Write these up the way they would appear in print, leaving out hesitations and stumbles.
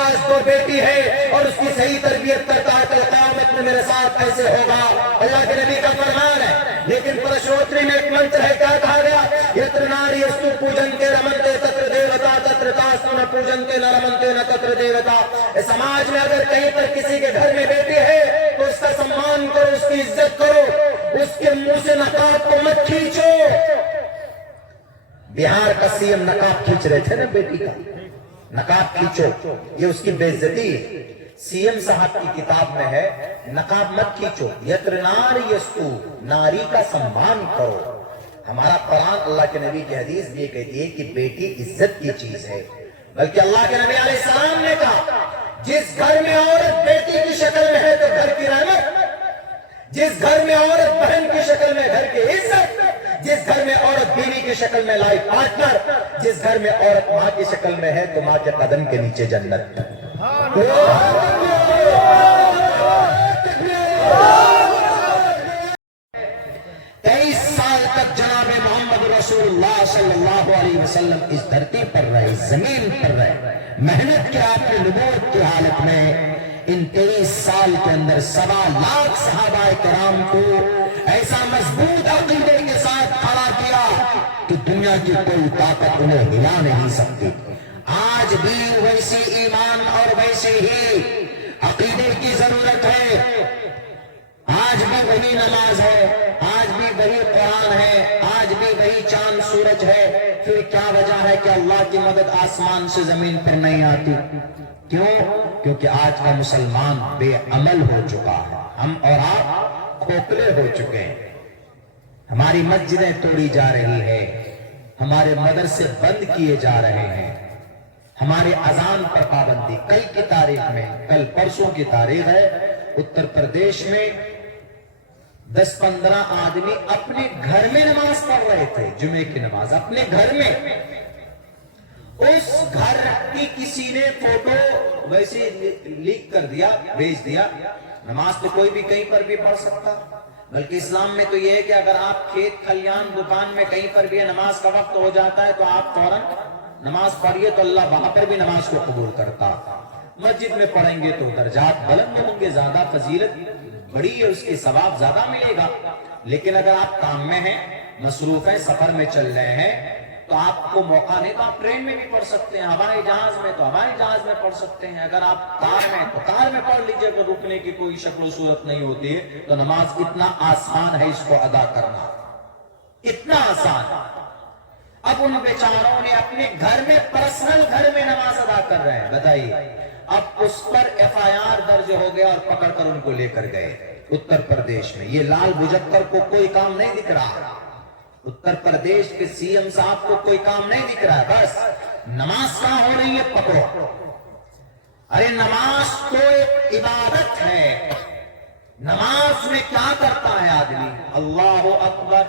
پاس دو بیٹی ہے اور اس کی صحیح تربیت کرتا ہے تو قیامت میں میرے ساتھ ایسے ہوگا. اللہ کے نبی کا فرمان ہے. لیکن پرشوتری میں ایک منتر ہے, کیا کہا گیا؟ یتر ناری استو پوجن کے رمنتے تتر دیوتا تتر تاستو نہ پوجن کے نہ رمنتے نہ تتر دیوتا. سماج میں اگر کہیں پر کسی کے گھر میں بیٹی ہے تو اس کا سمان کرو, اس کی عزت کرو, اس کے منہ سے نقاب کو مت کھینچو. بہار کا سی ایم نقاب کھینچ رہے تھے نا بیٹی کا, نقاب کھینچو, یہ اس کی بے عزتی ہے. سی ایم صاحب کی کتاب میں ہے نقاب مت کھینچو, یتر ناری یستو, ناری کا سمان کرو. ہمارا قرآن اللہ کے نبی کی حدیث یہ کہتی ہے کہ بیٹی عزت کی چیز ہے. بلکہ اللہ کے نبی علیہ السلام نے کہا جس گھر میں عورت بیٹی کی شکل میں ہے تو گھر کی رحمت, جس گھر میں عورت بہن کی شکل میں گھر کی عزت, جس گھر میں عورت بیوی کی شکل میں لائف پارٹنر, جس گھر میں عورت ماں کی شکل میں ہے تو ماں کے قدم کے نیچے جنت. 23 سال تک جناب محمد رسول اللہ صلی اللہ علیہ وسلم اس دھرتی پر رہے, زمین پر رہے, محنت کے آپ نے نبوت کی حالت میں ان 23 سال کے اندر 1.25 لاکھ صحابہ کرام کو ایسا مضبوط عقیدے کے ساتھ کھڑا کیا کہ دنیا کی کوئی طاقت انہیں ہلا نہیں سکتی. آج بھی ویسی ایمان اور ویسے ہی عقیدے کی ضرورت ہے. آج بھی وہی نماز ہے, آج بھی وہی قرآن ہے, آج بھی وہی چاند سورج ہے. پھر کیا وجہ ہے کہ اللہ کی مدد آسمان سے زمین پر نہیں آتی؟ کیوں؟ کیونکہ آج کا مسلمان بے عمل ہو چکا ہے. ہم اور آپ کھوکھلے ہو چکے ہیں. ہماری مسجدیں توڑی جا رہی ہے, ہمارے مدرسے بند کیے جا رہے ہیں, ہمارے اذان پر پابندی. کل کی تاریخ میں, کل پرسوں کی تاریخ ہے, اتر پردیش میں 10-15 آدمی اپنے گھر میں نماز پڑھ رہے تھے, جمعے کی نماز اپنے گھر میں. اس گھر کی کسی نے فوٹو ویسے لیک کر دیا, بھیج دیا. نماز تو کوئی بھی کہیں پر بھی پڑھ سکتا, بلکہ اسلام میں تو یہ ہے کہ اگر آپ کھیت کھلیان دکان میں کہیں پر بھی نماز کا وقت ہو جاتا ہے تو آپ فوراً نماز پڑھیے تو اللہ وہاں پر بھی نماز کو قبول کرتا. مسجد میں پڑھیں گے تو درجات بلند ہوں گے, زیادہ فضیلت بڑی ہے, اس کی ثواب زیادہ ملے گا. لیکن اگر آپ کام میں ہیں, مصروف ہیں, سفر میں چل رہے ہیں, تو آپ کو موقع نہیں تو آپ ٹرین میں بھی پڑھ سکتے ہیں, ہوائی جہاز میں تو ہوائی جہاز میں پڑھ سکتے ہیں, اگر آپ کار میں تو کار میں پڑھ لیجئے. اگر رکنے کی کوئی شکل و صورت نہیں ہوتی ہے تو نماز اتنا آسان ہے اس کو ادا کرنا, اتنا آسان. اب ان بیچاروں نے اپنے گھر میں, پرسنل گھر میں نماز ادا کر رہے ہیں. بتائیے, اب اس پر FIR درج ہو گیا اور پکڑ کر ان کو لے کر گئے اتر پردیش میں. یہ لال بجکر کو کوئی کام نہیں دکھ رہا, اتر پردیش کے سی ایم صاحب کو کوئی کام نہیں دکھ رہا ہے. بس نماز کہاں ہو رہی ہے پکڑو. ارے نماز تو ایک عبادت ہے. نماز میں کیا کرتا ہے آدمی؟ اللہ اکبر,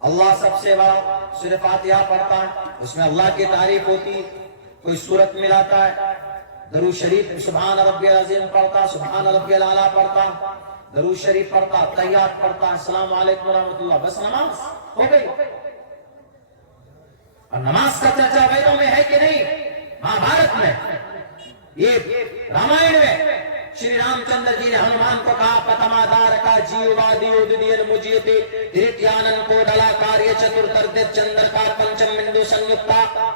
اللہ سب سے بڑا, سورہ فاتحہ پڑھتا ہے, اس میں اللہ کی تعریف ہوتی, کوئی سورت ملاتا ہے, درود شریف سبحان ربی العظیم پڑھتا, سبحان ربی الاعلیٰ پڑھتا, درود شریف پڑھتا, تحیات پڑھتا, السلام علیکم ورحمۃ اللہ, بس نماز ہو گئی. اور نماز کا چرچا ویدوں میں ہے کہ نہیں؟ مہابھارت میں, یہ رامائن میں شری رام چندر جی نے ہنومان کو کہا پتمادار کا جیو وادی اددین مجیتی دھریتیانن کو ڈلا کاریہ چتر تردت چندر کا پنچم بندو سنیکتا.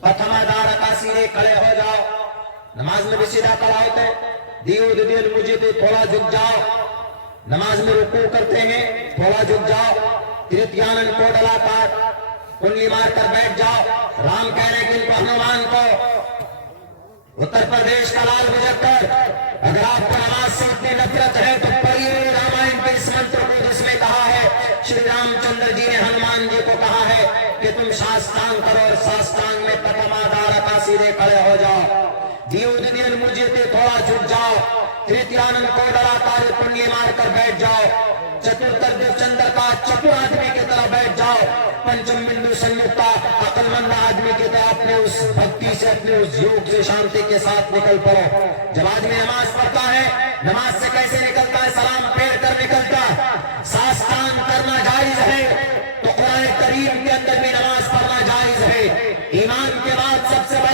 پتمادار کا سیدھے کھڑے ہو جاؤ, نماز میں بھی سیدھا کھڑا ہوتے, دیو اددین مجیتی تھوڑا جھک جاؤ, نماز میں رکوع کرتے ہیں تھوڑا جھک جاؤ, دھریتیانن کو ڈلا کار کنڈلی مار کر بیٹھ جاؤ. رام کہنے کے ہنومان کو, اتر پردیش کا لال بجکر, اگر آپ کو نماز سے اتنی نفرت ہے تو پڑھیے رامائن کے اس منتر کو جس میں کہا ہے, شری رام چندر جی نے ہنومان جی کو کہا ہے کہ تم شاستانگ کرو اور شاستانگ میں پتمادار کا سیدھے کھڑے ہو جاؤ, دیو اددین مجیتی تھوڑا جھک جاؤ, دھریتیانن کو ڈلا کار کنڈلی مار کر بیٹھ جاؤ, چتر تردت چندر کا چتر آدمی کی طرح بیٹھ جاؤ, پنچم بندو سنیکتا عقل مند آدمی کی طرح اپنے اس بھکتی سے, اپنے اس یوگ سے شانتی کے ساتھ نکل پڑو. جب آدمی نماز پڑھتا ہے, نماز سے کیسے نکلتا ہے؟ سلام پھیر کر نکلتا. ساستان کرنا جائز ہے تو قرآن کریم کے اندر بھی نماز پڑھنا جائز ہے. ایمان کے بعد سب سے بڑا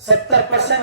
70%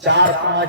4-5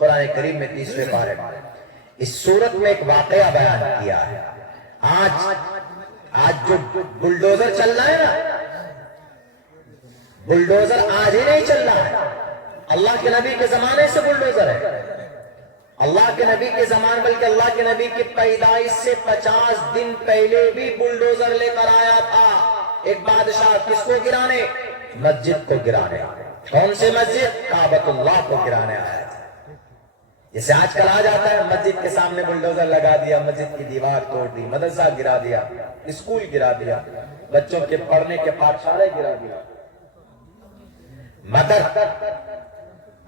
قرآن کریم میں 30ویں پارے میں اس سورت میں ایک واقعہ بیان کیا ہے. آج جو بلڈوزر چل رہا ہے نا، بلڈوزر آج ہی نہیں چل رہا ہے، اللہ کے نبی کے زمانے سے بلڈوزر ہے. اللہ کے نبی کے زمان، بلکہ اللہ کے نبی کی پیدائش سے 50 دن پہلے بھی بلڈوزر لے کر آیا تھا ایک بادشاہ. کس کو گرانے؟ مسجد کو گرانے. کون سے مسجد؟ کعبۃ اللہ کو گرانے آیا تھا. جیسے آج کل آ جاتا ہے، مسجد کے سامنے بلڈوزر لگا دیا، مسجد کی دیوار توڑ دی، مدرسہ گرا دیا، اسکول گرا دیا، بچوں کے پڑھنے کے پاٹھشالے گرا دیا. مگر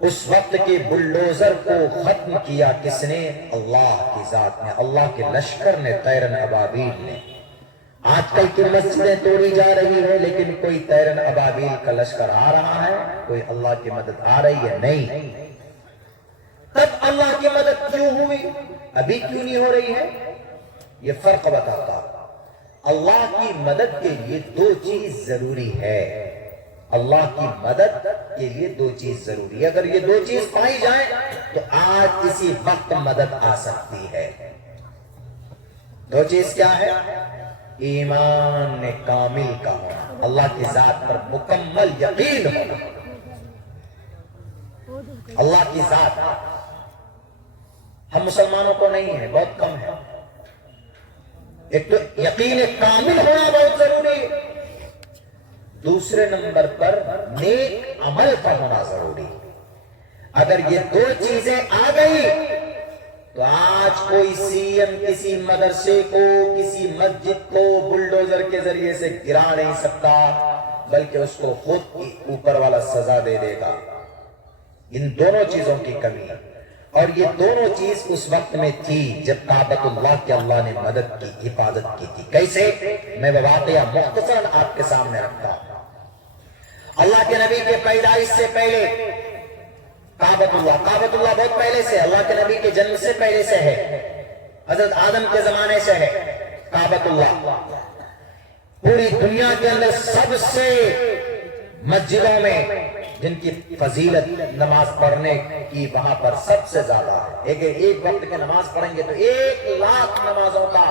اس وقت کے بلڈوزر کو ختم کیا کس نے؟ اللہ کی ذات نے، اللہ کے لشکر نے، طیرن ابابیل نے. آج کل کی مسجدیں توڑی جا رہی ہے، لیکن کوئی طیرن ابابیل کا لشکر آ رہا ہے؟ کوئی اللہ کی مدد آ رہی ہے؟ نہیں. تب اللہ کی مدد کیوں ہوئی، ابھی کیوں نہیں ہو رہی ہے؟ یہ فرق بتاتا. اللہ کی مدد کے لیے دو چیز ضروری ہے. اللہ کی مدد کے لیے دو چیز ضروری ہے. اگر یہ دو چیز پائی جائیں تو آج اسی وقت مدد آ سکتی ہے. دو چیز کیا ہے؟ ایمان کامل کا ہونا، اللہ کی ذات پر مکمل یقین ہونا. اللہ کی ذات ہم مسلمانوں کو نہیں ہے، بہت کم ہے. ایک تو یقین کامل ہونا بہت ضروری ہے. دوسرے نمبر پر نیک عمل کا ہونا ضروری. اگر یہ دو چیزیں آ گئی تو آج کوئی سی ایم کسی مدرسے کو، کسی مسجد کو بلڈوزر کے ذریعے سے گرا نہیں سکتا، بلکہ اس کو خود اوپر والا سزا دے دے گا. ان دونوں چیزوں کی کمی ہے. اور یہ دونوں چیز اس وقت میں تھی جب کعبۃ اللہ کے اللہ نے مدد کی، حفاظت کی تھی. کیسے؟ میں وہ واقعہ مختصراً آپ کے سامنے رکھتا ہوں. اللہ کے نبی کے پیدائش سے پہلے کعبۃ اللہ بہت پہلے سے، اللہ کے نبی کے جنم سے پہلے سے ہے، حضرت آدم کے زمانے سے ہے. کعبۃ اللہ پوری دنیا کے اندر سب سے مسجدوں میں جن کی فضیلت نماز پڑھنے کی وہاں پر سب سے زیادہ ہے. ایک وقت کی نماز پڑھیں گے تو 1,00,000 نمازوں کا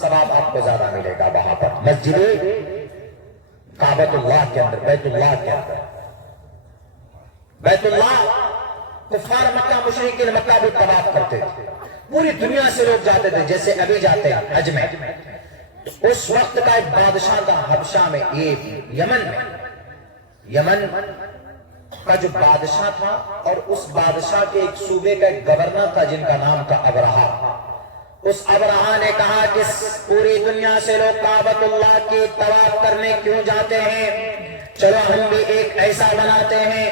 ثواب آپ کو زیادہ ملے گا وہاں پر. مسجد کعبۃ اللہ کے اندر، بیت اللہ کے اندر. بیت اللہ کفار مکہ، مشرکین مکہ بھی طواف کرتے تھے. پوری دنیا سے لوگ جاتے تھے، جیسے ابھی جاتے ہیں حج میں. اس وقت کا ایک بادشاہ تھا حبشہ میں، یمن کا جو بادشاہ تھا، اور اس بادشاہ کے ایک صوبے کا ایک گورنر تھا جن کا نام تھا ابرہہ. اس ابرہہ نے کہا کہ پوری دنیا سے لوگ کعبۃ اللہ کی طواف کرنے کیوں جاتے ہیں، چلو ہم بھی ایک ایسا بناتے ہیں،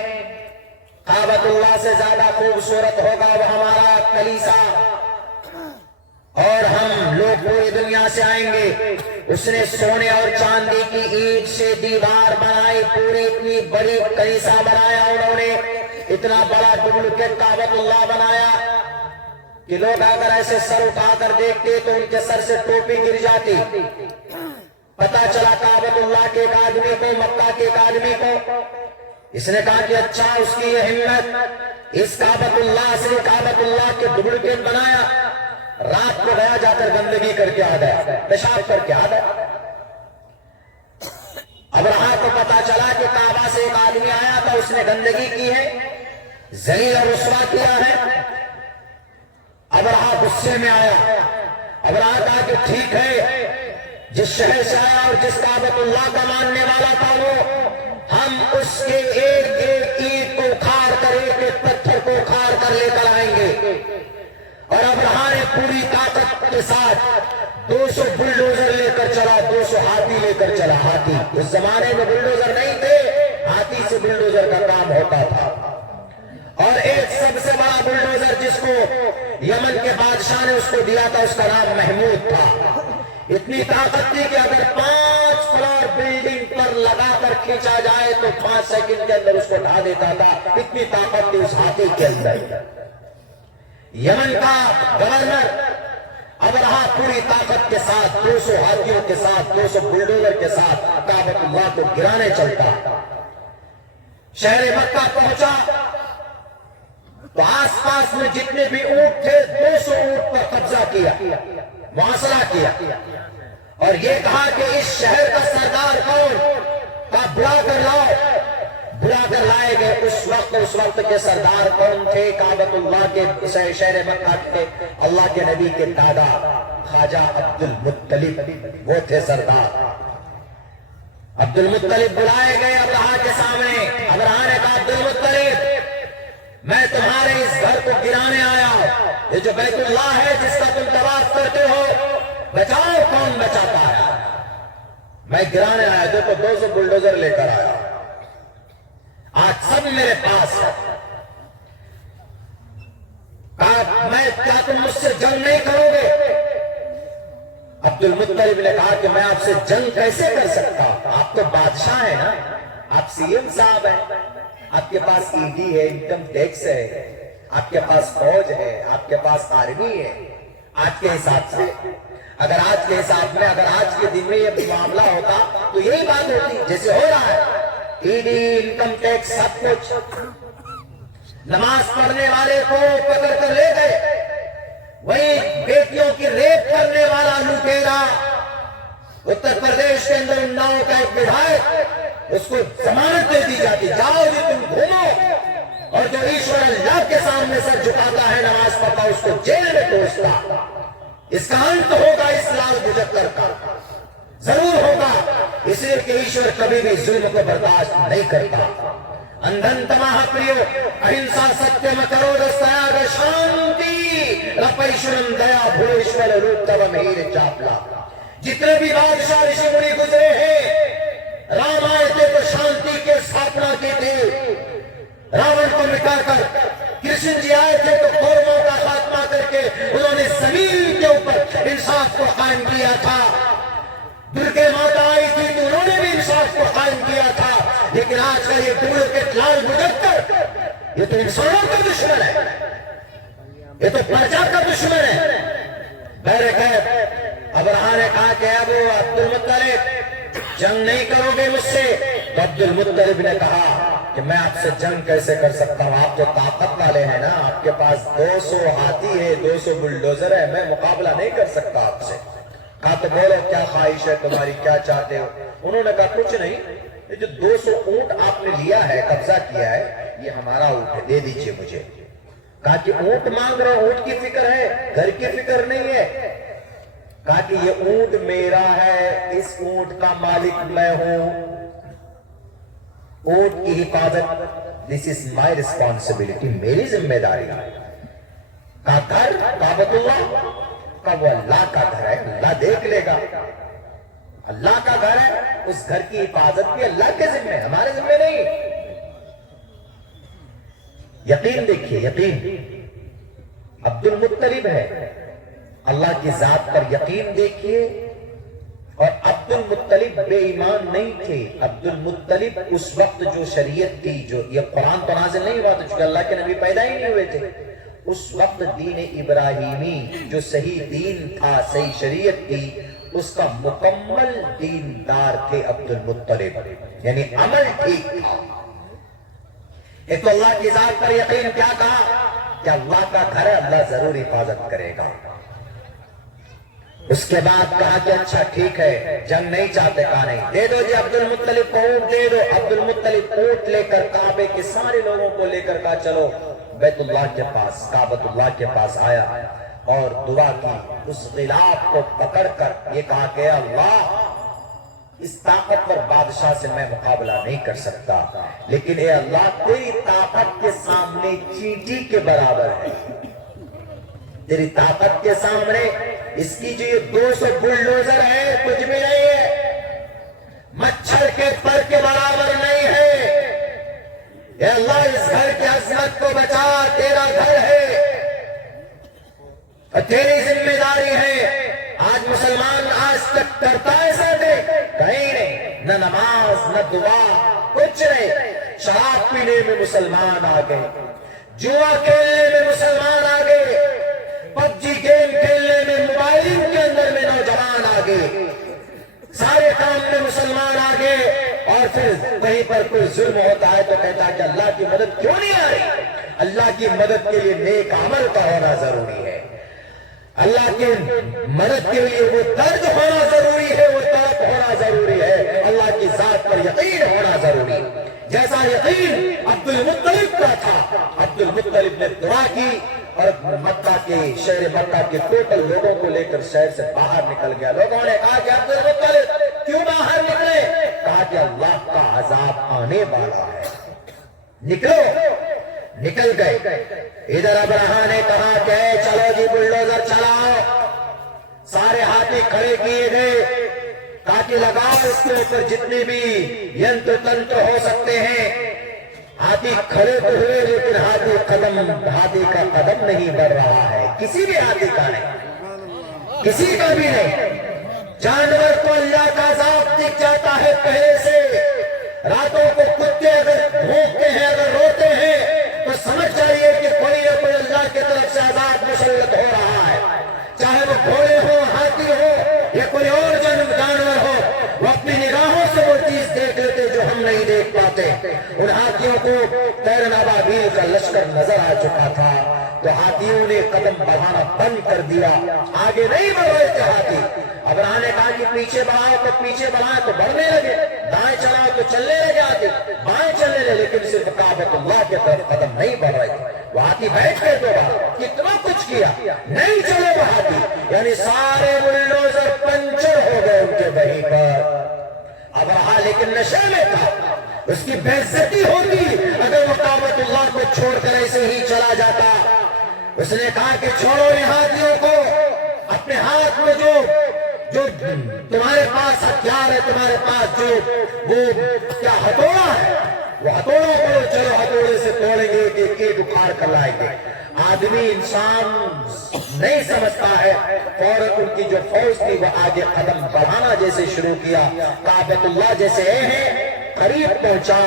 کعبۃ اللہ سے زیادہ خوبصورت ہوگا وہ ہمارا کلیسا، اور ہم لوگ پوری دنیا سے آئیں گے. اس نے سونے اور چاندی کی اینٹ سے دیوار بنائی، پوری اتنی بڑی کلیسا بنایا. انہوں نے اتنا بڑا ڈپلیکیٹ کعبۃ اللہ بنایا کہ لوگ اگر ایسے سر اٹھا کر دیکھتے تو ان کے سر سے ٹوپی گر جاتی. پتا چلا کعبۃ اللہ کے ایک آدمی کو، مکہ کے ایک آدمی کو، اس نے کہا کہ اچھا اس کی یہ ہمت، اس کعبۃ اللہ سے کعبۃ اللہ کے ڈپلیکیٹ بنایا. رات کو گیا، جا کر گندگی کر کے آ گیا، پیشاب کر کے آ گیا. ابرہہ کو پتا چلا کہ کعبہ سے ایک آدمی آیا تھا، اس نے گندگی کی ہے، ذلیل اور رسوا کیا ہے. ابرہہ غصے میں آیا. ابرہہ کہا کہ ٹھیک ہے، جس شہر سے آیا اور جس کعبۃ اللہ کا ماننے والا تھا وہ، ہم اس کے ایک ایک اینٹ کو اکھاڑ کر، ایک ایک پتھر کو اکھاڑ کر لے کر آئیں گے. اور ابرہہ نے پوری طاقت کے ساتھ 200 بلڈوزر لے کر چلا، 200 ہاتھی لے کر چلا. ہاتھی اس زمانے میں بلڈوزر نہیں تھے، ہاتھی سے بلڈوزر کا کام ہوتا تھا. اور ایک سب سے بڑا بلڈوزر جس کو یمن کے بادشاہ نے اس کو دیا تھا، اس کا نام محمود تھا. اتنی طاقت تھی کہ اگر 5 فلور بلڈنگ پر لگا کر کھینچا جائے تو 5 سیکنڈ کے اندر اس کو ڈھا دیتا تھا. اتنی طاقت تھی اس ہاتھی کے اندر. یمن کا گورنر ابرہہ پوری طاقت کے ساتھ 200 ہاتھیوں کے ساتھ 200 بلڈوزر کے ساتھ کعبۃ اللہ کو گرانے چلتا. شہر مکہ پہنچا تو آس پاس میں جتنے بھی اونٹ تھے 200 اونٹ پر قبضہ کیا، محاصرہ کیا، اور یہ کہا کہ اس شہر کا سردار کون؟ کہا بلا کر لاؤ۔ بلا کر لائے گئے۔ اس وقت کے سردار کون تھے؟ کعبۃ اللہ کے شہر مکہ کے اللہ کے نبی کے دادا خواجہ عبد المطلب، وہ تھے سردار۔ عبد المطلب بلائے گئے ابرہہ کے سامنے۔ ابرہہ نے کہا عبد المطلب میں تمہارے اس گھر کو گرانے آیا ہوں، یہ جو بیت اللہ ہے جس کا تم طواف کرتے ہو، بچاؤ۔ کون بچاتا ہے؟ میں گرانے آیا، دیکھو 200 بلڈوزر لے کر آیا، آج سب میرے پاس ہے۔ کہا میں کیا تم مجھ سے جنگ نہیں کرو گے؟ عبد المطلب نے کہا کہ میں آپ سے جنگ کیسے کر سکتا ہوں؟ آپ تو بادشاہ ہیں نا، آپ سی ایم صاحب ہیں، آپ کے پاس ای ڈی ہے، انکم ٹیکس ہے، آپ کے پاس فوج ہے، آپ کے پاس آرمی ہے۔ آج کے حساب سے اگر آج کے حساب میں اگر آج کے دن میں یہ معاملہ ہوتا تو یہی بات ہوتی جیسے ہو رہا ہے، ای ڈی، انکم ٹیکس، سب کچھ۔ نماز پڑھنے والے کو پکڑ کر لے گئے، وہی بیٹیوں کی ریپ کرنے والا لٹیرا اتر پردیش کے اندر اناؤ کا ایک ودھائک، اس کو ضمانت دے دی جاتی، جاؤ جی تم گھومو، اور جو ایشور اللہ کے سامنے سر جھکاتا ہے نماز پڑھتا اس کو جیل میں ٹوستا۔ اس کا انت ہوگا اس لال بجکر کا، ضرور ہوگا، اس لیے کہ ایشور کبھی بھی ظلم کو برداشت نہیں کرتا۔ اندھن تماہ پریو اہنسا ستیم کرو دستیاگ شانتی رپیشورم دیا بھویشور روپ تب مہیر چاپلا۔ جتنے بھی بادشاہ رشی منی گزرے ہیں، رام آئے تھے تو شانتی کے استھاپنا کی تھی، راون کو مٹا کر، کرشن جی آئے تھے تو کورموں کا خاتمہ کر کے انہوں نے زمین کے اوپر انصاف کو قائم کیا تھا۔ درگے ماتا آئی تھی تو انہوں نے بھی انصاف کو قائم کیا تھا، لیکن آج کا یہ ڈپلیکیٹ لال بجکر یہ تو انسانوں کا دشمن ہے، یہ تو پرجا کا دشمن ہے۔ بہرکیف ابرہہ نے کہا کہ ابو عبد المطلب جنگ نہیں کرو گے مجھ سے؟ تو عبد المطلب نے کہا کہ میں آپ سے جنگ کیسے کر سکتا ہوں، آپ تو طاقت والے ہیں نا، آپ کے پاس 200 ہاتھی ہے، 200 بلڈوزر ہے، میں مقابلہ نہیں کر سکتا آپ سے۔ کہا تو بولو کیا خواہش ہے تمہاری، کیا چاہتے ہو؟ انہوں نے کہا کچھ نہیں، یہ جو 200 اونٹ آپ نے لیا ہے، قبضہ کیا ہے، یہ ہمارا اونٹ ہے، دے دیجئے مجھے۔ کہا کہ اونٹ مانگ رہا، اونٹ کی فکر ہے، گھر کی فکر نہیں ہے۔ کہا کہ یہ اونٹ میرا ہے، اس اونٹ کا مالک میں ہوں، اونٹ کی حفاظت this is my responsibility، میری ذمہ داری ہے۔ کہا گھر کعبۃ اللہ کا، وہ اللہ کا گھر ہے، اللہ دیکھ لے گا، اللہ کا گھر ہے، اس گھر کی حفاظت بھی اللہ کے ذمہ ہے، ہمارے ذمہ نہیں۔ یقین دیکھیے، یقین عبد المطلب ہے، اللہ کی ذات پر یقین دیکھیے۔ اور عبد المطلب بے ایمان نہیں تھے، عبد المطلب اس وقت جو شریعت تھی، جو یہ قرآن تو نازل نہیں ہوا تو چونکہ اللہ کے نبی پیدا ہی نہیں ہوئے تھے، اس وقت دین ابراہیمی جو صحیح دین تھا، صحیح شریعت تھی، اس کا مکمل دیندار تھے عبد المطلب، یعنی عمل ٹھیک تھا۔ ایک تو اللہ کی ذات پر یقین، کیا کہا کہ اللہ کا گھر ہے، اللہ ضرور حفاظت کرے گا۔ اس کے بعد کہا کہ اچھا ٹھیک ہے، جنگ نہیں چاہتے، کہا نہیں، دے دو جی عبد المطلب کو اونٹ دے دو۔ عبد المطلب اونٹ لے کر کعبے کے سارے لوگوں کو لے کر کہا چلو بیت اللہ کے پاس، کعبۃ اللہ کے پاس آیا اور دعا کی، اس غلاف کو پکڑ کر یہ کہا کہ اللہ اس طاقتور بادشاہ سے میں مقابلہ نہیں کر سکتا، لیکن اے اللہ تیری طاقت کے سامنے چینٹی کے برابر ہے، تیری طاقت کے سامنے اس کی جو یہ 200 بلڈوزر ہے کچھ بھی نہیں ہے، مچھر کے پر کے برابر نہیں ہے۔ اے اللہ اس گھر کی عظمت کو بچا، تیرا گھر ہے اور تیری ذمہ داری ہے۔ آج مسلمان آج تک کرتا ایسا دے کہیں نہیں، نہ نماز نہ دعا کچھ نہیں۔ شراب پینے میں مسلمان آ گئے، جوا کھیلنے میں مسلمان آ گئے، پب جی گیم کھیلنے میں، موبائل کے اندر میں نوجوان آ گئے، سارے کام میں مسلمان آ گئے، اور پھر وہیں پر کوئی ظلم ہوتا ہے تو کہتا ہے کہ اللہ کی مدد کیوں نہیں آ رہی، اللہ کی مدد کے لیے نیک عمل کا ہونا ضروری ہے، اللہ کی مدد کے لیے وہ درد ہونا ضروری ہے، وہ تڑپ ہونا ضروری ہے، اللہ کی ذات پر یقین ہونا ضروری ہے، جیسا یقین عبد المطلب کا تھا۔ عبد المطلب نے دعا کی اور مکہ کے شہر مکہ کے ٹوٹل لوگوں کو لے کر شہر سے باہر نکل گیا۔ لوگوں نے کہا کہ عبد المطلب کیوں باہر نکلے؟ کہا کہ اللہ کا عذاب آنے والا ہے، نکلو۔ نکل گئے۔ ادھر ابرہا نے کہا کہ چلو جی بلڈوزر چلاؤ، سارے ہاتھی کھڑے کیے گئے، کہا کہ لگاؤ اس کے اوپر جتنے بھی ینتر تنتر ہو سکتے ہیں۔ ہاتھی کھڑے تو ہوئے لیکن ہاتھی کا قدم نہیں بڑھ رہا ہے، کسی بھی ہاتھی کا نہیں، کسی کا بھی نہیں۔ جانور کو اللہ کا عذاب دکھ جاتا ہے پہلے سے۔ راتوں کو کتے اگر بھونکتے ہیں، اگر روتے ہیں تو سمجھ جائیے کہ کوئی نہ کوئی اللہ کی طرف سے عذاب مسلط ہو رہا ہے، چاہے وہ گھوڑے ہو، ہاتھی ہو یا کوئی اور جانور ہو، وہ اپنی نگاہوں سے وہ چیز دیکھ لیتے جو ہم نہیں دیکھ پاتے۔ ان ہاتھیوں کو طیر ابابیل کا لشکر نظر آ چکا تھا، تو ہاتھیوں نے قدم بڑھانا بند کر دیا، آگے نہیں بڑھ رہے تھے ہاتھی۔ ابراہیم نے کہا کہ پیچھے بڑھاؤ تو پیچھے بڑھائے تو بڑھنے لگے، دائیں چلاؤ تو چلنے لگے ہاتھی، بائیں چلنے لگے، لیکن صرف کعبۃ اللہ کی طرف قدم نہیں بڑھ رہے تھے۔ وہ ہاتھی بیٹھ گئے تو کتنا کچھ کیا، نہیں چلے وہ ہاتھی، یعنی سارے بلڈوزر پنچر ہو گئے ان کے وہیں پر۔ ابراہیم لیکن نشے میں تھا، اس کی بے عزتی ہوتی اگر وہ کعبۃ اللہ کو چھوڑ کر ایسے ہی چلا جاتا۔ اس نے کہا کہ چھوڑو ان ہاتھیوں کو، اپنے ہاتھ میں جو تمہارے پاس ہتھیار ہے، تمہارے پاس جو وہ کیا ہتھوڑا ہے، وہ ہتھوڑوں کو چلو ہتھوڑے سے توڑیں گے، ایک ایک اکھاڑ کر لائیں گے۔ آدمی انسان نہیں سمجھتا ہے، فوراً ان کی جو فوج تھی وہ آگے قدم بڑھانا جیسے شروع کیا، کعبۃ اللہ جیسے قریب پہنچا،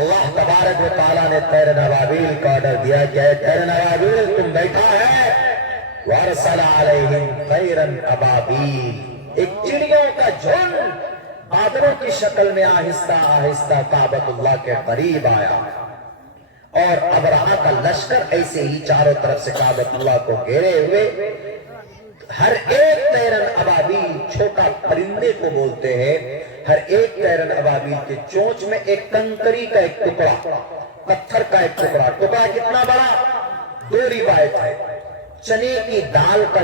اللہ تبارک و تعالیٰ نے طیر ابابیل کا آرڈر دیا کہ اے طیر ابابیل تم بیٹھا ہے، وَأَرْسَلَ عَلَيْهِمْ طَيْرًا أَبَابِيلَ، ایک چڑیوں کا جھنڈ بادلوں کی شکل میں آہستہ آہستہ کعبۃ اللہ کے قریب آیا، اور ابرہا کا لشکر ایسے ہی چاروں طرف سے کعبۃ اللہ کو گھیرے ہوئے۔ ہر ایک طیرن ابابیل، چھوٹا پرندے کو بولتے ہیں، ہر ایک طیرن ابابیل کے چونچ میں ایک کنکری کا ایک ٹکڑا، پتھر کا ایک ٹکڑا کتنا بڑا؟ 2 روایت ہے۔ چنے کی دال کا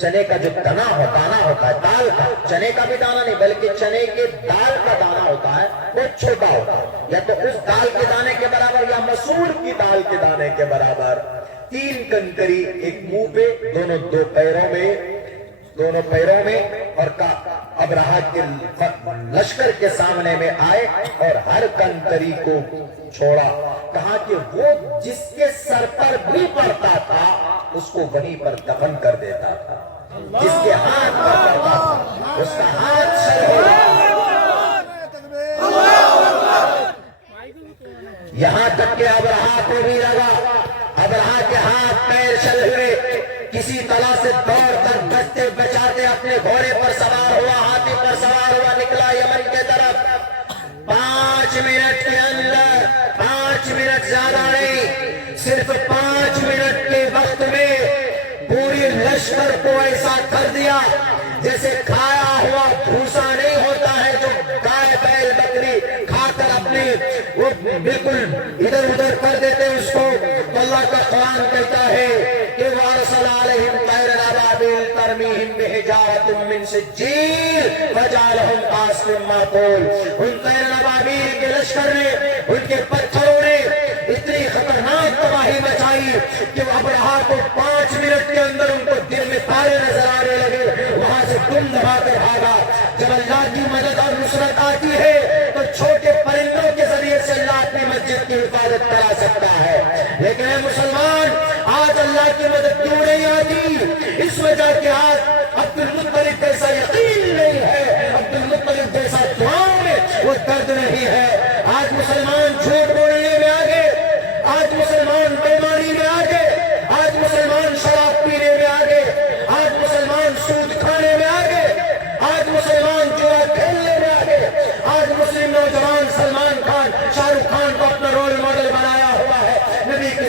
چنے کا جو دانا ہوتا ہے، دال کا، چنے کا بھی دانا نہیں بلکہ چنے کے دال کا دانا ہوتا ہے، وہ چھوٹا ہوتا ہے، یا تو اس دال کے دانے کے برابر یا مسور کی دال کے دانے کے برابر۔ 3 کنکری، ایک منہ پہ، دو پیروں میں، اور ابرہا کے لشکر کے سامنے میں آئے اور ہر کنکری کو چھوڑا، کہا کہ وہ جس کے سر پر بھی پڑتا تھا اس کو وہیں پر دفن کر دیتا تھا، جس کے ہاتھ پر پڑتا تھا اس کا ہاتھ شل ہو یہاں تک کہ ابرہا کو بھی لگا، ابرہا کے ہاتھ پیر شل ہوئے، کسی طرح سے دوڑ کر بچتے بچاتے اپنے گھوڑے پر سوار ہوا، ہاتھی پر سوار ہوا، نکلا یمن کے طرف۔ 5 منٹ کے اندر، 5 منٹ زیادہ نہیں، صرف 5 منٹ کے وقت میں پوری لشکر کو ایسا کر دیا جیسے کھایا ہوا بھوسا نہیں ہوتا ہے جو گائے بیل بکری کھا کر اپنے وہ بالکل ادھر ادھر کر دیتے اس کو۔ تو اللہ کا قرآن کہتا ہے کہ وَأَرْسَلَ عَلَيْهِمْ طَيْرًا أَبَابِيلَ تَرْمِيهِمْ بِحِجَارَةٍ مِّن سِجِّيلٍ فَجَعَلَهُمْ كَعَصْفٍ مَّأْكُولٍ۔ ان طیر ابابیل کے لشکر نے، ان کے پتھروں نے اتنی خطرناک تباہی مچائی کہ ابرہا کو 5 منٹ کے اندر ان کو دل میں تارے نظر آنے لگے، وہاں سے دم دبا کر بھاگا۔ جب اللہ کی مدد اور نصرت آتی ہے تو چھوٹے پرندوں کے ذریعے سے اللہ اپنی مسجد کی حفاظت کرا سکتا ہے، لیکن اے مسلمان آج اللہ کی مدد کیوں نہیں آتی؟ اس وجہ کہ آج عبد المطلب جیسا یقین نہیں ہے، عبد المطلب جیسا دعاؤں میں وہ درد نہیں ہے۔ آج مسلمان جھوٹ بولنے میں آگے، آج مسلمان بیماری میں آگے، آج مسلمان شراب پینے میں آگے، آج مسلمان سود کھانے میں آگے، آج مسلمان جوا کھیلنے میں آگے، آج مسلم نوجوان سلمان خان، شاہ رخ خان کو اپنا رول ماڈل بنایا ہوا ہے، نبی کی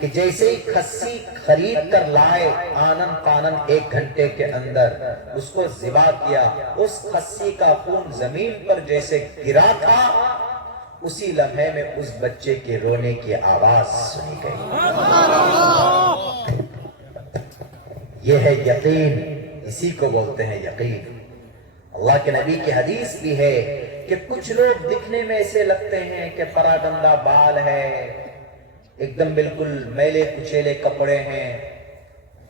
کہ جیسے ہی کھسی خرید کر لائے آنن فانن 1 گھنٹے کے اندر اس کو ذبح کیا، اس کھسی کا خون زمین پر جیسے گرا تھا اسی لمحے میں اس بچے کے رونے کی آواز سنی گئی۔ یہ ہے یقین، اسی کو بولتے ہیں یقین۔ اللہ کے نبی کی حدیث بھی ہے کہ کچھ لوگ دکھنے میں ایسے لگتے ہیں کہ پراگندہ بال ہے، ایک دم بالکل میلے کچیلے کپڑے ہیں،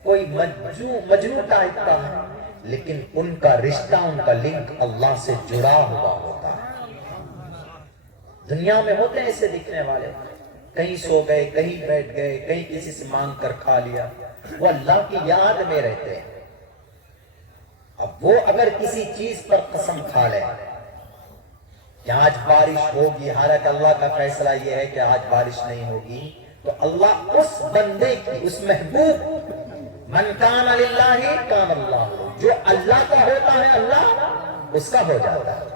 کوئی مجنون ٹائپ کا ہے، لیکن ان کا رشتہ، ان کا لنک اللہ سے جڑا ہوا ہوتا ہے۔ دنیا میں ہوتے ہیں ایسے دکھنے والے، کہیں سو گئے، کہیں بیٹھ گئے، کہیں کسی سے مانگ کر کھا لیا، وہ اللہ کی یاد میں رہتے ہیں۔ اب وہ اگر کسی چیز پر قسم کھا لے کہ آج بارش ہوگی، حالانکہ اللہ کا فیصلہ یہ ہے کہ آج بارش نہیں ہوگی، تو اللہ اس بندے کی، اس محبوب، من کان للہ کان اللہ، جو اللہ کا ہوتا ہے اللہ اس کا ہو جاتا ہے۔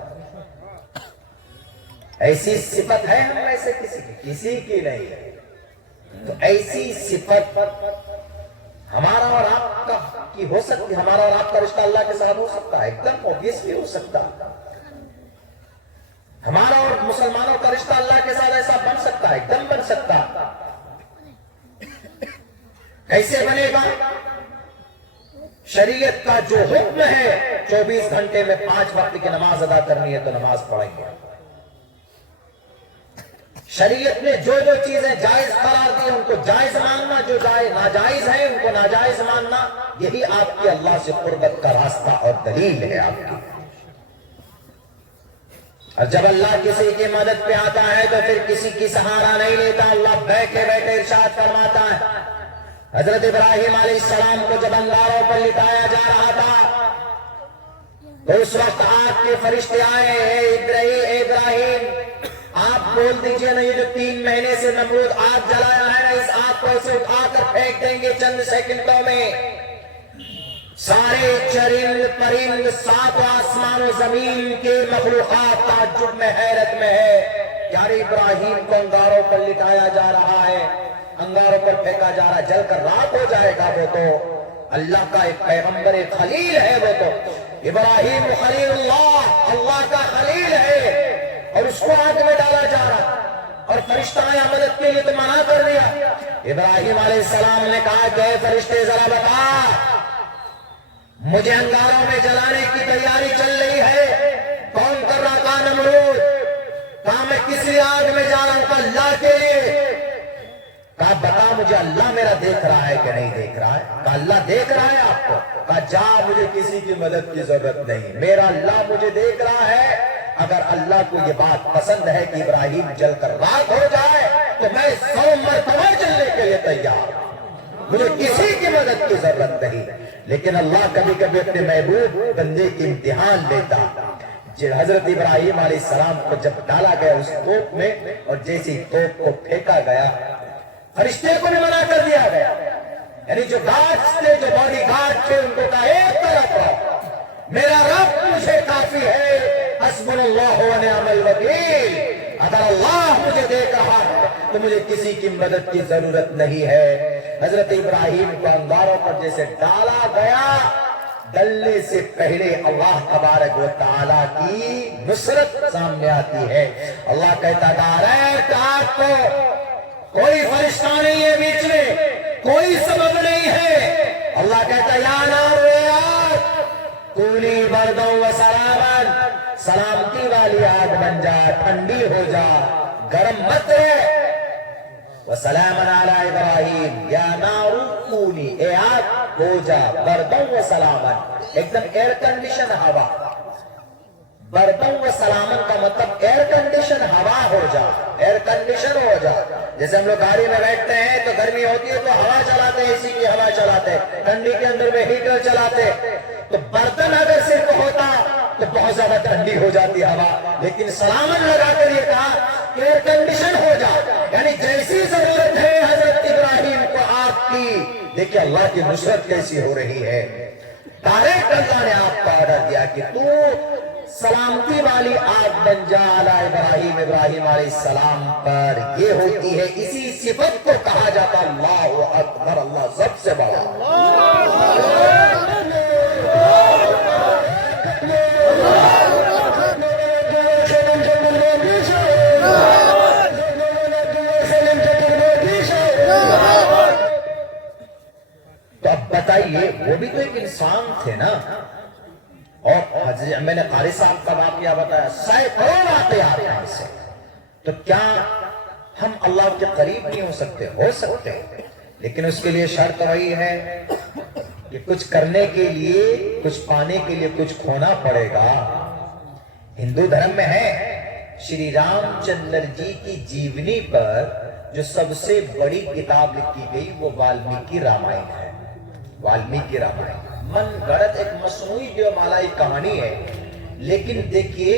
ایسی صفت ہے ہم میں سے کسی کی نہیں ہے، تو ایسی صفت ہمارا اور آپ کا کی ہو سکتی، ہمارا اور آپ کا رشتہ اللہ کے ساتھ ہو سکتا ہے، ایک دم اوبیسلی ہو سکتا ہے۔ ہمارا اور مسلمانوں کا رشتہ اللہ کے ساتھ ایسا بن سکتا ہے، ایک دم بن سکتا ہے۔ کیسے بنے گا؟ شریعت کا جو حکم ہے 24 گھنٹے میں 5 وقت کی نماز ادا کرنی ہے تو نماز پڑھیں گے۔ شریعت نے جو جو چیزیں جائز قرار دی ان کو جائز ماننا، جو ناجائز ہیں ان کو ناجائز ماننا، یہی آپ کی اللہ سے قربت کا راستہ اور دلیل ہے آپ کی۔ اور جب اللہ کسی کی مدد پہ آتا ہے تو پھر کسی کی سہارا نہیں لیتا، اللہ بیٹھے بیٹھے ارشاد فرماتا ہے۔ حضرت ابراہیم علیہ السلام کو جب انگاروں پر لٹایا جا رہا تھا تو اس وقت آگ کے فرشتے آئے، اے ابراہیم آپ بول دیجئے نا، یہ جو 3 مہینے سے نمرود آگ جلایا ہے نا، اس آگ کو ایسے اٹھا کر پھینک دیں گے چند سیکنڈوں میں، سارے چرند پرند 7 آسمان و زمین کے مخلوقات تعجب میں حیرت میں ہے۔ یار ابراہیم کو انگاروں پر لٹایا جا رہا ہے، انگاروں پر پھینکا جا رہا ہے، جل کر راکھ ہو جائے گا۔ وہ تو اللہ کا ایک پیغمبر خلیل ہے، وہ تو ابراہیم خلیل اللہ، اللہ کا خلیل ہے، اور اس کو آگ میں ڈالا جا رہا، اور فرشتہ آیا مدد کے لیے تو منع کر دیا۔ ابراہیم علیہ السلام نے کہا کہ اے فرشتے ذرا بتا، مجھے انگاروں میں جلانے کی تیاری چل رہی ہے، کون کر رہا تھا؟ نمرود۔ کہا میں کسی آگ میں جا رہا ہوں؟ کہا اللہ کے لیے۔ کہا بتا مجھے اللہ میرا دیکھ رہا ہے کہ نہیں دیکھ رہا ہے؟ کہا اللہ دیکھ رہا ہے آپ کو۔ کہا جا، مجھے کسی کی مدد کی ضرورت نہیں، میرا اللہ مجھے دیکھ رہا ہے۔ اگر اللہ کو یہ بات پسند ہے کہ ابراہیم جل کر راکھ ہو جائے تو میں 100 مرتبہ جلنے کے لیے تیار ہوں، مجھے کسی کی مدد کی ضرورت نہیں۔ لیکن اللہ کبھی کبھی اپنے محبوب بندے کی امتحان لیتا۔ حضرت ابراہیم علیہ السلام کو جب ڈالا گیا اس توپ میں، اور جیسے توپ کو پھینکا گیا، فرشتے کو بھی منع کر دیا گیا، یعنی جو گارڈز تھے، جو باڈی گارڈ تھے، ان کو کہا ایک طرف رہو، میرا رب مجھے کافی ہے، حسبنا اللہ و نعم الوکیل۔ اگر اللہ مجھے دیکھ رہا ہے تو مجھے کسی کی مدد کی ضرورت نہیں ہے۔ حضرت ابراہیم کو انگاروں پر جیسے ڈالا گیا، ڈلنے سے پہلے اللہ تبارک و تعالیٰ کی نصرت سامنے آتی ہے۔ اللہ کہتا ڈائریکٹ آگ کو، کوئی فرشتہ نہیں ہے بیچ میں، کوئی سبب نہیں ہے۔ اللہ کہتا یا نار آگ کونی بردوں و سلامن، سلامتی والی آگ بن جا، ٹھنڈی ہو جا، گرم مت رہے۔ وسلام علی ابراہیم، یا نار کونی، اے آگ ہو جا بردوں و سلامن، ایک دم ایئر کنڈیشن ہوا۔ بردوں و سلامن کا مطلب ایئر کنڈیشن ہوا ہو جا، ایئر کنڈیشن ہو جا۔ جیسے ہم لوگ گاڑی میں بیٹھتے ہیں تو گرمی ہوتی ہے تو ہوا چلاتے ہیں، اسی کی ہوا چلاتے، ٹھنڈی کے اندر میں ہیٹر چلاتے۔ تو برتن اگر صرف ہوتا تو بہت زیادہ ٹھنڈی ہو جاتی ہوا، لیکن سلامن لگا کر یہ کہا کہ ایئر کنڈیشن ہو جا، یعنی جیسی ضرورت ہے حضرت ابراہیم کو آپ کی، دیکھیں اللہ کی نصرت کیسی ہو رہی ہے۔ ڈائریکٹ اللہ نے آپ کو آرڈر دیا کہ تو سلامتی والی آگ بن جا علی ابراہیم، ابراہیم علیہ السلام پر یہ ہوتی ہے. اسی صفت کو کہا جاتا اللہ اکبر، اللہ سب سے بڑا. تو اب بتائیے، وہ بھی تو ایک انسان تھے نا. اور میں نے قاری صاحب کا واقعہ بتایا، سینکڑوں واقعات ہیں اس سے. تو کیا ہم اللہ کے قریب نہیں ہو سکتے؟ ہو سکتے، لیکن اس کے لیے شرط وہی ہے کہ کچھ کرنے کے لیے، کچھ پانے کے لیے کچھ کھونا پڑے گا. ہندو دھرم میں ہے شری رام چندر جی کی جیونی پر جو سب سے بڑی کتاب لکھی گئی وہ والمیکی رامائن ہے. والمیکی رامائن من گھڑت ایک مصنوعی جو مالائی کہانی ہے، لیکن دیکھیے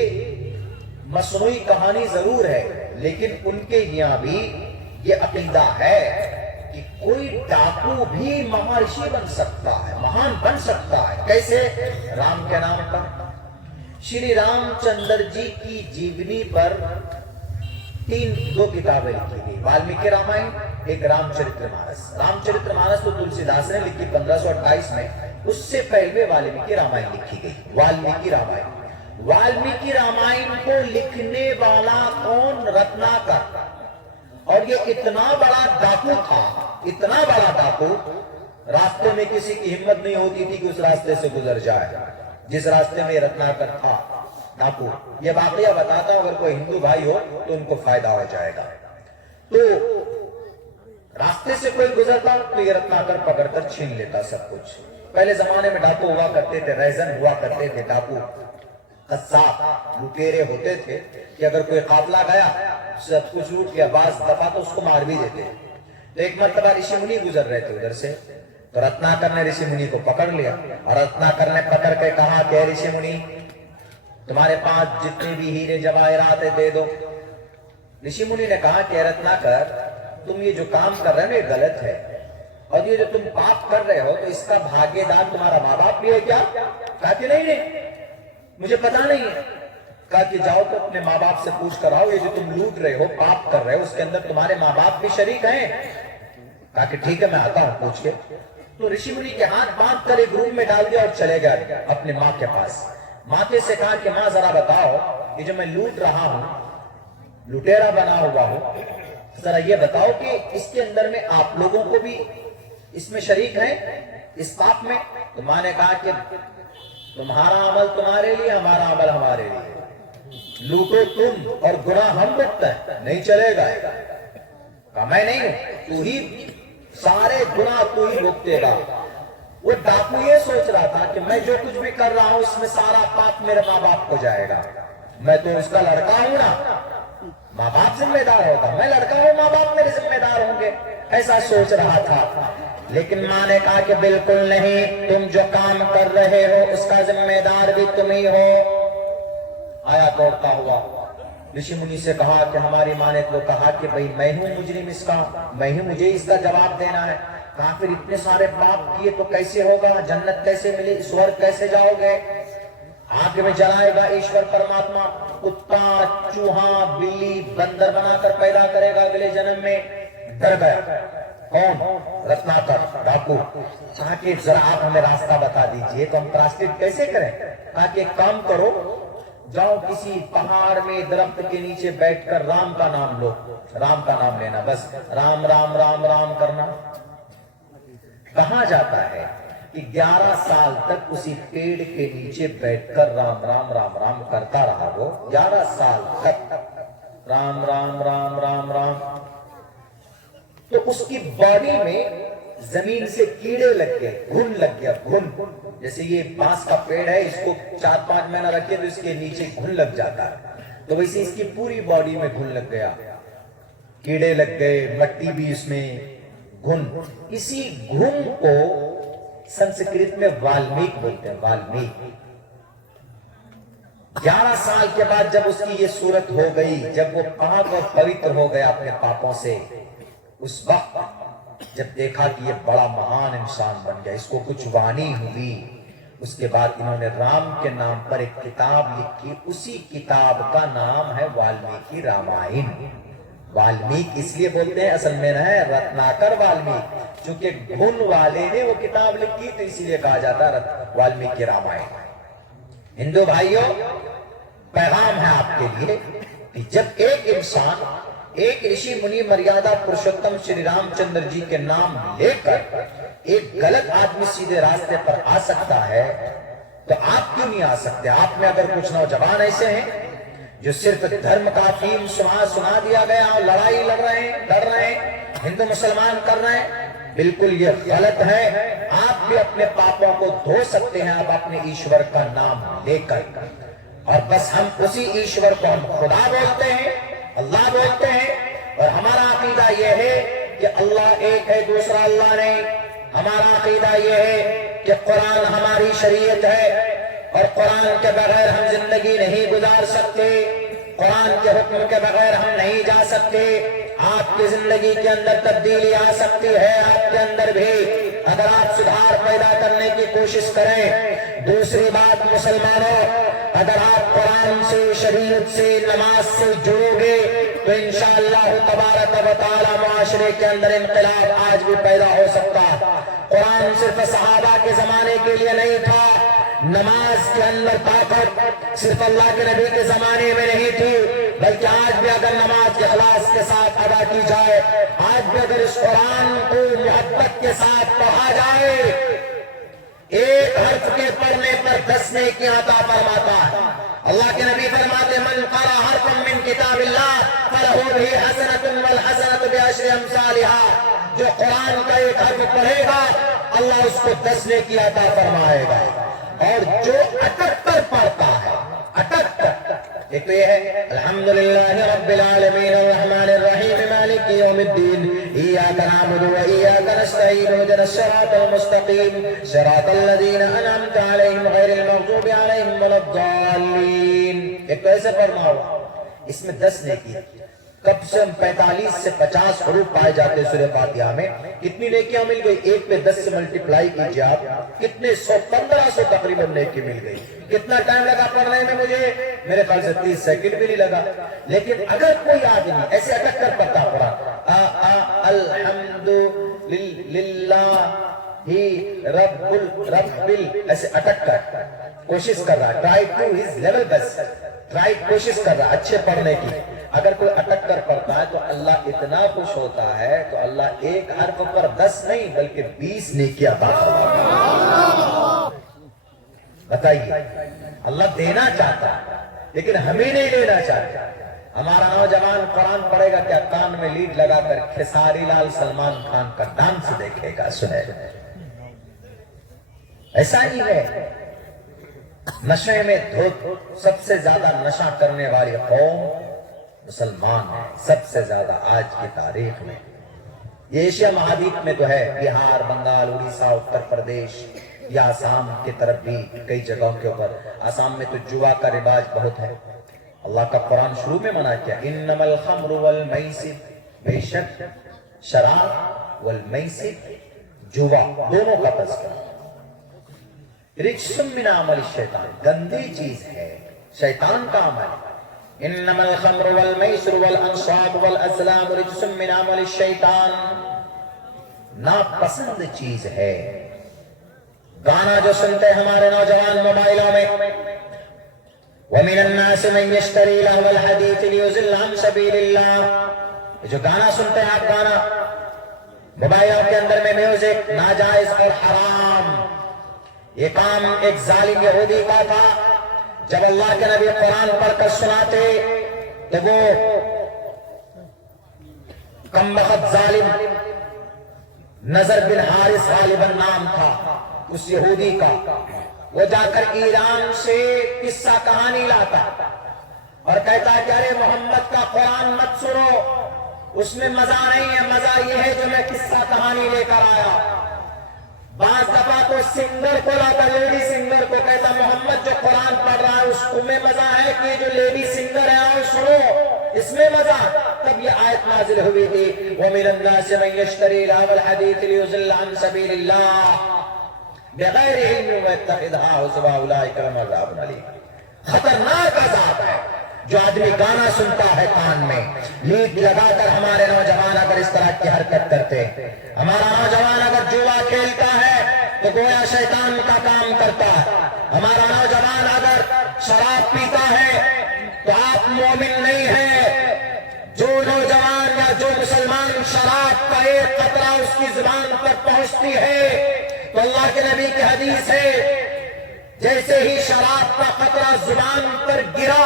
مصنوعی کہانی ضرور ہے، لیکن ان کے یہاں بھی یہ عقیدہ ہے کہ کوئی ڈاکو بھی مہارشی بن سکتا ہے، مہان بن سکتا ہے. کیسے؟ رام کے نام پر. شری رام چندر جی کی جیونی پر دو کتابیں لکھی گئی، والمیکی رامائن، ایک رام چرتر مانس. رام چرتر مانس تو تلسی داس نے لکھی 1528 میں، اس سے پہلے والمیکی رامائن لکھی گئی. والمیکی رامائن، والمیکی رامائن کو لکھنے والا کون؟ رتناکر. اور یہ اتنا بڑا ڈاکو تھا، اتنا بڑا ڈاکو، راستے میں کسی کی ہمت نہیں ہوتی تھی کہ اس راستے سے گزر جائے جس راستے میں رتناکر تھا ڈاکو. یہ واقعہ بتاتا ہوں، اگر کوئی ہندو بھائی ہو تو ان کو فائدہ ہو جائے گا. تو راستے سے کوئی گزرتا تو یہ رتناکر پکڑ کر چھین لیتا سب کچھ. پہلے زمانے میں ڈاکو ہوا کرتے تھے، ریزن ہوا کرتے تھے، ڈاکو قصاب لٹیرے ہوتے تھے کہ اگر کوئی قافلہ گیا سب کچھ لوٹ گیا، بعض دفعہ تو اس کو مار بھی دیتے. تو ایک مرتبہ رشی منی گزر رہے تھے ادھر سے، تو رتناکر نے رشی منی کو پکڑ لیا اور رتناکر نے پکڑ کے کہا کہ رشی منی تمہارے پاس جتنے بھی ہیرے جواہرات دے دو. رشی منی نے کہا کہ رتناکر تم یہ جو کام کر رہے ہو یہ غلط ہے، اور یہ جو تم پاپ کر رہے ہو تو اس کا بھاگے دار تمہارا ماں باپ بھی ہے کیا؟ کہا کہ نہیں مجھے پتا نہیں ہے. کہا کہ جاؤ تو اپنے ماں باپ سے پوچھ کر آؤ، یہ جو تم لوٹ رہے ہو، پاپ کر رہے ہو، اس کے اندر تمہارے ماں باپ بھی شریک ہیں. کہا کہ ٹھیک ہے میں آتا ہوں پوچھ کے. تو رشی منی کے ہاتھ باندھ کر ایک روم میں ڈال دیا اور چلے گئے اپنے ماں کے پاس. ماں سے کہا کہ ماں ذرا بتاؤ کہ جو میں لوٹ رہا ہوں، لٹیرا بنا ہوا ہوں، ذرا یہ بتاؤ کہ اس کے اندر میں آپ لوگوں کو بھی اس میں شریک ہیں، اس پاپ میں؟ تو ماں نے کہا کہ تمہارا عمل تمہارے لیے، ہمارا عمل ہمارے لیے. لوٹو تم اور گناہ ہم بھرتے ہیں، نہیں چلے گا. کہا میں نہیں ہوں، تو ہی سارے گناہ تو ہی بھگتے گا. وہ ڈاکو یہ سوچ رہا تھا کہ میں جو کچھ بھی کر رہا ہوں اس میں سارا پاپ میرے ماں باپ کو جائے گا. میں تو اس کا لڑکا ہوں نا، ماں باپ ذمہ دار ہوگا، میں لڑکا ہوں ماں باپ میرے ذمہ دار ہوں گے، ایسا سوچ رہا تھا. لیکن ماں نے کہا کہ بالکل نہیں، تم جو کام کر رہے ہو اس کا ذمہ دار بھی تم ہی ہو. آیا دوڑتا ہوا رشی منی سے کہا کہ ہماری ماں نے تو کہا کہ بھئی میں ہوں مجرم اس کا، میں ہی مجھے اس کا جواب دینا ہے. کہا پھر اتنے سارے پاپ کیے تو کیسے ہوگا؟ جنت کیسے ملے؟ سورگ کیسے جاؤ گے؟ آگ میں جلائے گا ایشور پرماتما، کتا چوہا بلی بندر بنا کر پیدا کرے گا اگلے جنم میں. ڈر گیا. کون؟ رتناکر ڈاکو. کہا کہ ذرا آپ ہمیں راستہ بتا دیجئے تو ہم پراسکٹ کیسے کریں؟ کہا کہ ایک کام کرو، جاؤ کسی پہاڑ میں درخت کے نیچے بیٹھ کر رام کا نام لو، رام کا نام لینا، بس رام رام رام رام کرنا. کہا جاتا ہے کہ 11 سال تک اسی پیڑ کے نیچے بیٹھ کر رام رام رام رام کرتا رہا. وہ 11 سال تک رام رام رام رام رام. تو اس کی باڈی میں زمین سے کیڑے لگ گئے، گھن لگ گیا. گھن جیسے یہ بانس کا پیڑ ہے، اس کو 4-5 مہینہ رکھے تو اس کے نیچے گھن لگ جاتا ہے، تو ویسے اس کی پوری باڈی میں گھن لگ گیا، کیڑے لگ گئے، مٹی بھی اس میں گھن. اسی گھن کو سنسکرت میں والمیک بولتے ہیں، والمیک. 11 سال کے بعد جب اس کی یہ صورت ہو گئی، جب وہ پاک اور پوتر ہو گیا اپنے پاپوں سے، اس وقت جب دیکھا کہ یہ بڑا مہان انسان بن گیا، اس کو کچھ وانی ہوئی، اس کے بعد انہوں نے رام کے نام پر ایک کتاب لکھی، اسی کتاب کا نام ہے والمیکی رامائن۔ والمیک اس لیے بولتے ہیں، اصل میں ہے رتناکر والمیک، چونکہ گھن والے نے وہ کتاب لکھی تو اسی لیے کہا جاتا ہے والمیکی رامائن۔ ہندو بھائیوں، پیغام ہے آپ کے لیے کہ جب ایک انسان ایک رشی منی مریادا پرشوتم شری رام چندر جی کے نام لے کر ایک غلط آدمی سیدھے راستے پر آ سکتا ہے تو آپ کیوں نہیں آ سکتے؟ آپ میں اگر کچھ نوجوان ایسے ہیں جو صرف دھرم کا افیم سنا دیا گیا اور لڑائی لڑ رہے ہیں ہندو مسلمان کر رہے ہیں، بالکل یہ غلط ہے۔ آپ بھی اپنے پاپوں کو دھو سکتے ہیں آپ اپنے ایشور کا نام لے کر، اور بس ہم اسی ایشور کو ہم خدا بولتے ہیں، اللہ بولتے ہیں، اور ہمارا عقیدہ یہ ہے کہ اللہ ایک ہے، دوسرا اللہ نہیں۔ ہمارا عقیدہ یہ ہے کہ قرآن ہماری شریعت ہے اور قرآن کے بغیر ہم زندگی نہیں گزار سکتے، قرآن کے حکم کے بغیر ہم نہیں جا سکتے۔ آپ کی زندگی کے اندر تبدیلی آ سکتی ہے، آپ کے اندر بھی، اگر آپ سدھار پیدا کرنے کی کوشش کریں۔ دوسری بات مسلمانوں، اگر آپ قرآن سے، شریعت سے، نماز سے جڑو گے تو انشاءاللہ تبارک و تعالی معاشرے کے اندر انقلاب آج بھی پیدا ہو سکتا۔ قرآن صرف صحابہ کے زمانے کے لیے نہیں تھا، نماز کے اندر طاقت صرف اللہ کے نبی کے زمانے میں نہیں تھی، بلکہ آج بھی اگر نماز اخلاص کے ساتھ ادا کی جائے، آج بھی اگر اس قرآن کو محبت کے ساتھ پڑھا جائے، ایک حرف کے پڑھنے پر 10 نیکیاں عطا فرماتا ہے۔ اللہ کے نبی فرماتے من قرأ حرفا من کتاب اللہ فلہ بہ حسنۃ والحسنۃ بعشر امثالها، جو قرآن کا ایک حرف پڑھے گا اللہ اس کو 10 نیکی عطا فرمائے گا، اور جو اٹک کر پڑھتا ہے، اٹک کر، ایک تو یہ ہے الحمدللہ رب العالمین الرحمن الرحیم مالک یوم الدین ایاک نعبد و ایاک نستعین اهدنا الصراط المستقیم صراط الذین انعمت علیہم غیر المغضوب علیہم ولا الضالین۔ ایک تو ایسے پڑھنا ہوگا، اس میں 10 نیکی، کم سے کم 45 سے 50 حروف پائے جاتے سورہ فاتحہ میں۔ کتنی نیکیاں مل گئی؟ ایک پہ 10 سے ملٹیپلائی کیجئے آپ، کتنے 1500 تقریباً نیکی مل گئی۔ کتنا ٹائم لگا پڑھنے میں مجھے؟ میرے خیال سے 30 سیکنڈ بھی نہیں لگا۔ لیکن اگر کوئی آدمی ایسے اٹک کر پڑھتا پڑھا الحمد للہ رب ایسے اٹک کر کوشش کر رہا ہے، try to his level best, try کوشش کر رہا ہے اچھے پڑھنے کی۔ اگر کوئی اٹک کر پڑھتا ہے تو اللہ اتنا خوش ہوتا ہے، تو اللہ ایک حرف پر 10 نہیں بلکہ 20 نیکی عطا فرماتا ہے۔ بتائیے، اللہ دینا چاہتا ہے لیکن ہمیں نہیں لینا چاہتا۔ ہمارا نوجوان قرآن پڑھے گا کیا؟ کان میں لیڈ لگا کر کھساری لال سلمان خان کا ڈانس دیکھے گا، سنے گا۔ ایسا ہی ہے، نشے میں دھت سب سے زیادہ نشہ کرنے والی قوم مسلمان ہے، سب سے زیادہ آج کی تاریخ میں۔ یہ ایشیا مہادیپ میں تو ہے، بہار، بنگال، اڑیسہ، اتر پردیش یا آسام کی طرف بھی کئی جگہوں کے اوپر۔ آسام میں تو جوا کا رواج بہت ہے۔ اللہ کا قرآن شروع میں منع کیا، انما الخمر والمیسر، بے شک شراب والمیسر، جوا، دونوں کا تذکرہ، رجس من عمل الشیطان، گندی چیز ہے، شیطان کا عمل۔ انما الخمر والمیسر والانصاب والازلام رجس من عمل الشیطان، ناپسند چیز ہے۔ گانا جو سنتے ہیں ہمارے نوجوان موبائلوں میں، وَمِنَ النَّاسِ مَن يَشْتَرِي لَهْوَ الْحَدِيثِ لِيُضِلَّ عَن سَبِيلِ اللَّهِ، جو گانا سنتے ہیں آپ، گانا موبائلوں کے اندر میں میوزک ناجائز اور حرام، یہ کام ایک ظالم یہودی کا تھا۔ جب اللہ کے نبی قرآن پڑھ کر سناتے تو وہ کم بخت ظالم نظر بن حارث غالباً نام تھا اس یہودی کا، وہ جا کر ایران سے قصہ کہانی لاتا اور کہتا ہے کہ ارے محمد کا قرآن مت سنو، اس میں مزہ نہیں ہے، مزہ یہ ہے جو میں قصہ کہانی لے کر آیا۔ بعض دفعہ تو سنگر کو لاتا، لیڈی سنگر کو، کہتا محمد جو قرآن پڑھ رہا ہے اس کو میں مزہ ہے کہ جو لیڈی سنگر ہے آؤ سنو، اس میں مزہ۔ تب یہ آیت نازل ہوئی تھی، وَمِنَ النَّاسِ مَن يَشْتَرِي لَهْوَ الْحَدِيثِ لِيُضِلَّ عَن سَبِيلِ اللَّهِ۔ بغیر علم واتخذها حسبا اولئک لهم عذاب علیم. خطرناک عذاب ہے جو آدمی گانا سنتا ہے کان میں لیڈ لگا کر. ہمارے نوجوان اگر اس طرح کی حرکت کرتے, ہمارا نوجوان اگر جوا کھیلتا ہے تو گویا شیطان کا کام کرتا ہے. ہمارا نوجوان اگر شراب پیتا ہے تو آپ مومن نہیں ہیں. جو نوجوان یا جو مسلمان شراب کا ایک قطرہ اس کی زبان پر پہنچتی ہے تو اللہ کے نبی کی حدیث ہے جیسے ہی شراب کا قطرہ زبان پر گرا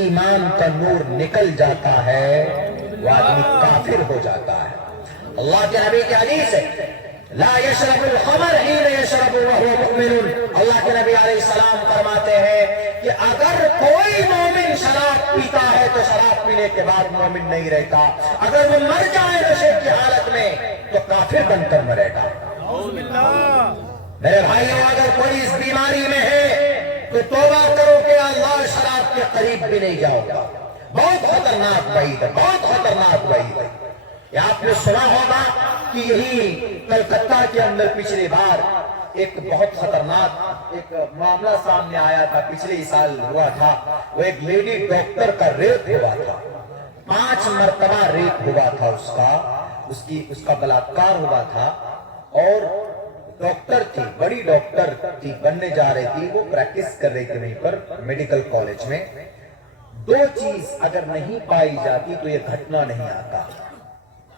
ایمان کا نور نکل جاتا ہے, وہ آدمی کافر ہو جاتا ہے. اللہ کے نبی کی حدیث ہے لا یشرب الخمر حین یشرب وهو مؤمن. اللہ کے نبی علیہ السلام فرماتے ہیں کہ اگر کوئی مومن شراب پیتا ہے تو شراب پینے کے بعد مومن نہیں رہتا. اگر وہ مر جائے نشے کی حالت میں تو کافر بن کر مرے گا. میرے بھائیوں, اگر کوئی اس بیماری میں ہے تو توبہ کرو کہ اللہ شراب کے قریب بھی نہیں جاؤ گا. بہت خطرناک وعید ہے, بہت خطرناک وعید ہے. یہ آپ نے سنا ہوگا کہ یہی کلکتہ کے اندر پچھلی بار ایک بہت خطرناک ایک معاملہ سامنے آیا تھا. پچھلے سال ہوا تھا, وہ ایک لیڈی ڈاکٹر کا ریپ ہوا تھا. 5 مرتبہ ریپ ہوا تھا اس کا, اس کا بلاತ್ಕಾರ ہوا تھا. اور ڈاکٹر تھی, بڑی ڈاکٹر تھی, بننے جا رہی تھی. وہ پریکٹس کر رہی تھی وہیں پر میڈیکل کالج میں. 2 چیز اگر نہیں پائی جاتی تو یہ گھٹنا نہیں آتا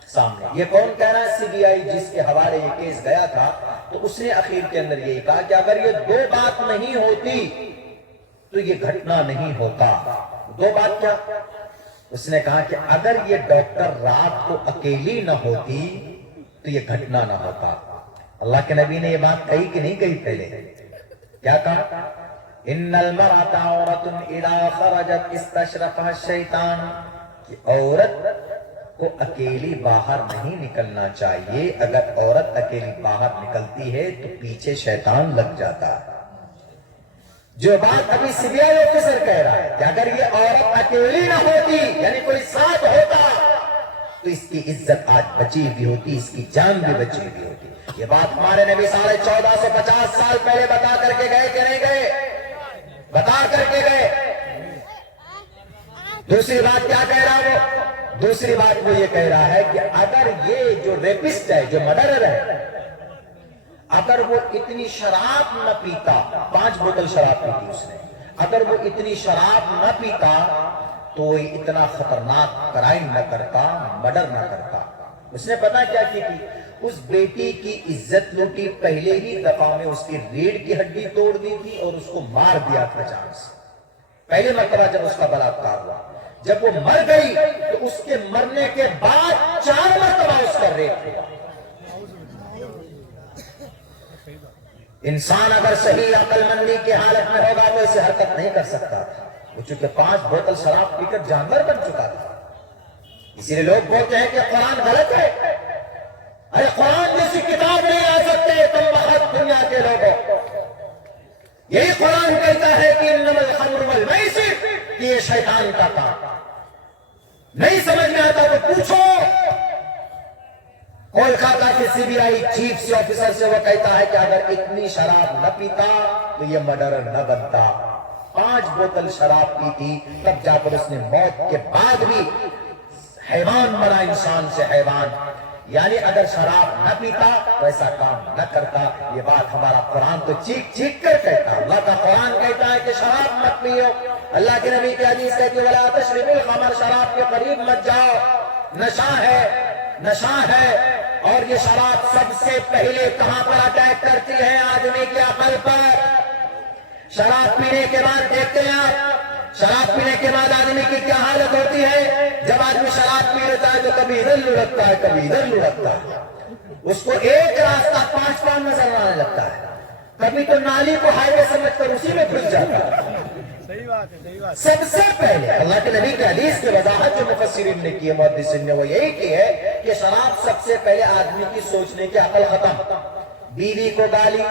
سامنے. یہ کون کہہ رہا ہے؟ CBI جس کے حوالے یہ کیس گیا تھا تو اس نے اخیر کے اندر یہی کہا کہ اگر یہ 2 بات نہیں ہوتی تو یہ گھٹنا نہیں ہوتا. 2 بات کیا؟ اس نے کہا کہ اگر یہ ڈاکٹر رات کو اکیلی نہ ہوتی تو یہ گھٹنا نہ ہوتا. اللہ کے نبی نے یہ بات کہی کہ نہیں کہی پہلے؟ کیا کہا؟ ان المرأة عورة اذا خرجت استشرفها الشیطان. کہ عورت کو اکیلی باہر نہیں نکلنا چاہیے. اگر عورت اکیلی باہر نکلتی ہے تو پیچھے شیطان لگ جاتا ہے. جو بات ابھی CBI آفیسر کہہ رہا ہے کہ اگر یہ عورت اکیلی نہ ہوتی یعنی کوئی ساتھ ہوتا تو اس کی عزت آج بچی بھی ہوتی, اس کی جان بھی بچی بھی ہوتی. یہ بات ہمارے نبی 1450 سال پہلے بتا کر کے گئے کہ نہیں گئے؟ بتا کر کے گئے. دوسری بات کیا کہہ رہا ہے وہ؟ دوسری بات وہ یہ کہہ رہا ہے کہ اگر یہ جو ریپسٹ ہے, جو مرڈرر ہے, اگر وہ اتنی شراب نہ پیتا, 5 بوتل شراب پیتی اس نے, اگر وہ اتنی شراب نہ پیتا تو وہ اتنا خطرناک کرائم نہ کرتا, مرڈر نہ کرتا. اس نے پتا کیا کی تھی؟ اس بیٹی کی عزت لوٹی. پہلے ہی دفعہ میں اس کی ریڑھ کی ہڈی توڑ دی تھی اور اس کو مار دیا تھا جان سے. پہلے مرتبہ جب اس کا بلاತ್ಕಾರ ہوا, جب وہ مر گئی تو اس کے مرنے کے بعد 4 مرتبہ اس کا ریپ ہوا. انسان اگر صحیح عقل مندی کی حالت میں ہوگا تو اسے حرکت نہیں کر سکتا تھا. وہ چونکہ 5 بوتل شراب پی کر جانور بن چکا تھا. اسی لیے لوگ بولتے ہیں کہ قرآن غلط ہے. ارے قرآن جیسی کتاب نہیں آ سکتے تم بہت دنیا کے لوگوں. یہی قرآن کہتا ہے کہ انما الخمر والمیسر, کہ یہ شیطان کا کام. نہیں سمجھ میں آتا تو پوچھو کولکاتہ کے CBI چیف سے آفیسر سے. وہ کہتا ہے کہ اگر اتنی شراب نہ پیتا تو یہ مرڈرر نہ بنتا. 5 بوتل شراب پی تھی, تب جا کر اس نے موت کے بعد بھی حیوان بنا, انسان سے حیوان. یعنی اگر شراب نہ پیتا تو ایسا کام نہ کرتا. یہ بات ہمارا قرآن تو چیخ چیخ کر کہتا. اللہ کا قرآن کہتا ہے کہ شراب مت پیو. اللہ کے نبی کی حدیث کہتی ہے وَلَا تَشْرِبُوا الْخَمْرَ, شراب کے قریب مت جاؤ, نشہ ہے, نشہ ہے. اور یہ شراب سب سے پہلے کہاں پر اٹیک کرتی ہے؟ آدمی کے عقل پر. شراب پینے کے بعد دیکھتے ہیں آپ, شراب پینے کے بعد آدمی کی کیا حالت ہوتی ہے؟ جب آدمی شراب پی لیتا ہے تو کبھی ادھر لڑکتا ہے, کبھی ادھر لڑکتا ہے. اس کو ایک راستہ 5 پان نظر آنے لگتا ہے. کبھی تو نالی کو ہائی وے سمجھ کر اسی میں گھس جاتا ہے. سب سے پہلے اللہ کے نبی کی حدیث کی وضاحت جو مفسرین نے کی ہے, محدثین نے, وہ یہی کی ہے کہ شراب سب سے پہلے آدمی کی سوچنے کی عقل ختم. بیوی کو گالی,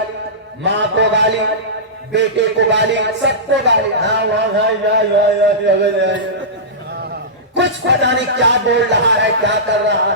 ماں کو گالی, بیٹے کو گالی, سب کو گالی. کچھ پتہ نہیں کیا بول رہا ہے, کیا کر رہا ہے.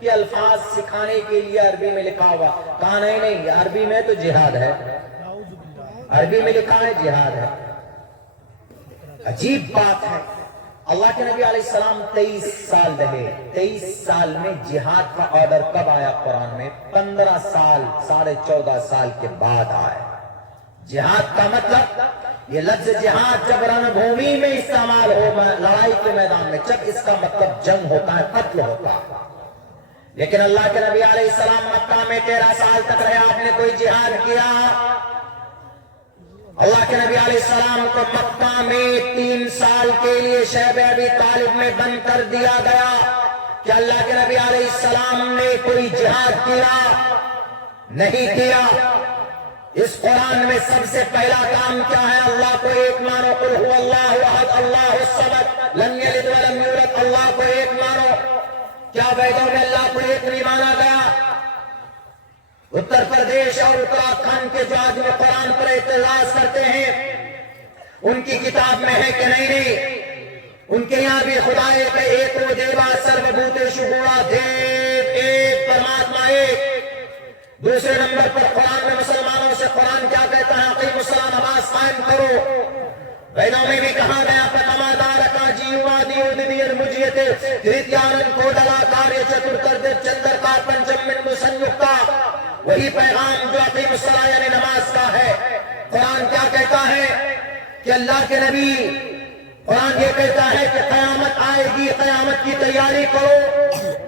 کے الفاظ سکھانے کے لیے عربی میں لکھا ہوا. کہا نہیں عربی میں تو جہاد ہے, عربی میں لکھا ہے جہاد ہے. عجیب بات ہے. اللہ کے نبی علیہ السلام 23 سال رہے. 23 سال میں جہاد کا آرڈر کب آیا قرآن میں؟ 15 سال 14.5 سال کے بعد آیا. جہاد کا مطلب, یہ لفظ جہاد جب رن بھومی میں استعمال ہو, لڑائی کے میدان میں, جب اس کا مطلب جنگ ہوتا ہے, قتل ہوتا ہے. لیکن اللہ کے نبی علیہ السلام مکہ میں 13 سال تک رہے, آپ نے کوئی جہاد کیا؟ اللہ کے نبی علیہ السلام کو مکہ میں 3 سال کے لیے شیب ابی طالب میں بند کر دیا گیا. کہ اللہ کے نبی علیہ السلام نے کوئی جہاد کیا؟ نہیں کیا. اس قرآن میں سب سے پہلا کام کیا ہے؟ اللہ کو ایک مانو. قل هو اللہ احد اللہ الصمد لم یلد ولم یولد. اللہ کو ایک مانو. کیا ویدوں میں اللہ کو ایک نہیں مانا گیا؟ اتر پردیش اور اتراکھنڈ کے جو آدمی قرآن پر اعتراض کرتے ہیں, ان کی کتاب میں ہے کہ نہیں, ان کے یہاں بھی خدا ایک وہ دیوا سرو بھوتیشو گوڑا دیو ایک پرماتما ایک. دوسرے نمبر پر قرآن میں مسلمانوں سے قرآن کیا کہتا ہے؟ اقیموا الصلاۃ, نماز قائم کرو. ویدوں میں بھی کہا گیا پنمادارکا جیوادیودیل مجیتے تریتیانن کوڈلا کاریہ چترتردیپ چندر کا پنچم مندو سنیکتا. وہی پیغام جو اقیم الصلاۃ یعنی نماز کا ہے. قرآن کیا کہتا ہے کہ اللہ کے نبی, قرآن یہ کہتا ہے کہ قیامت آئے گی, قیامت کی تیاری کرو.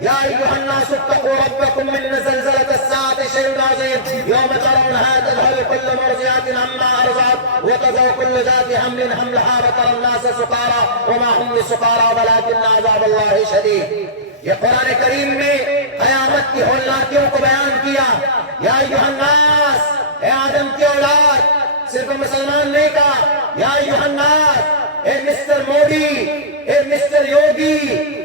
یا ایھا الناس اتقوا ربکم ان زلزلۃ الساعۃ شیء عظیم یوم ترونها تذهل كل مرضعۃ عما ارضعت وتضع كل ذات حمل حملها وترى الناس سکارى وما هم بسکارى ولكن عذاب الله شدید. یہ قرآن کریم میں قیامت کی ہولناکیوں کو بیان کیا. یا ایھا الناس, اے آدم کی اولاد, صرف مسلمان نہیں کہا. یا ایھا الناس, اے مسٹر مودی, اے مسٹر یوگی,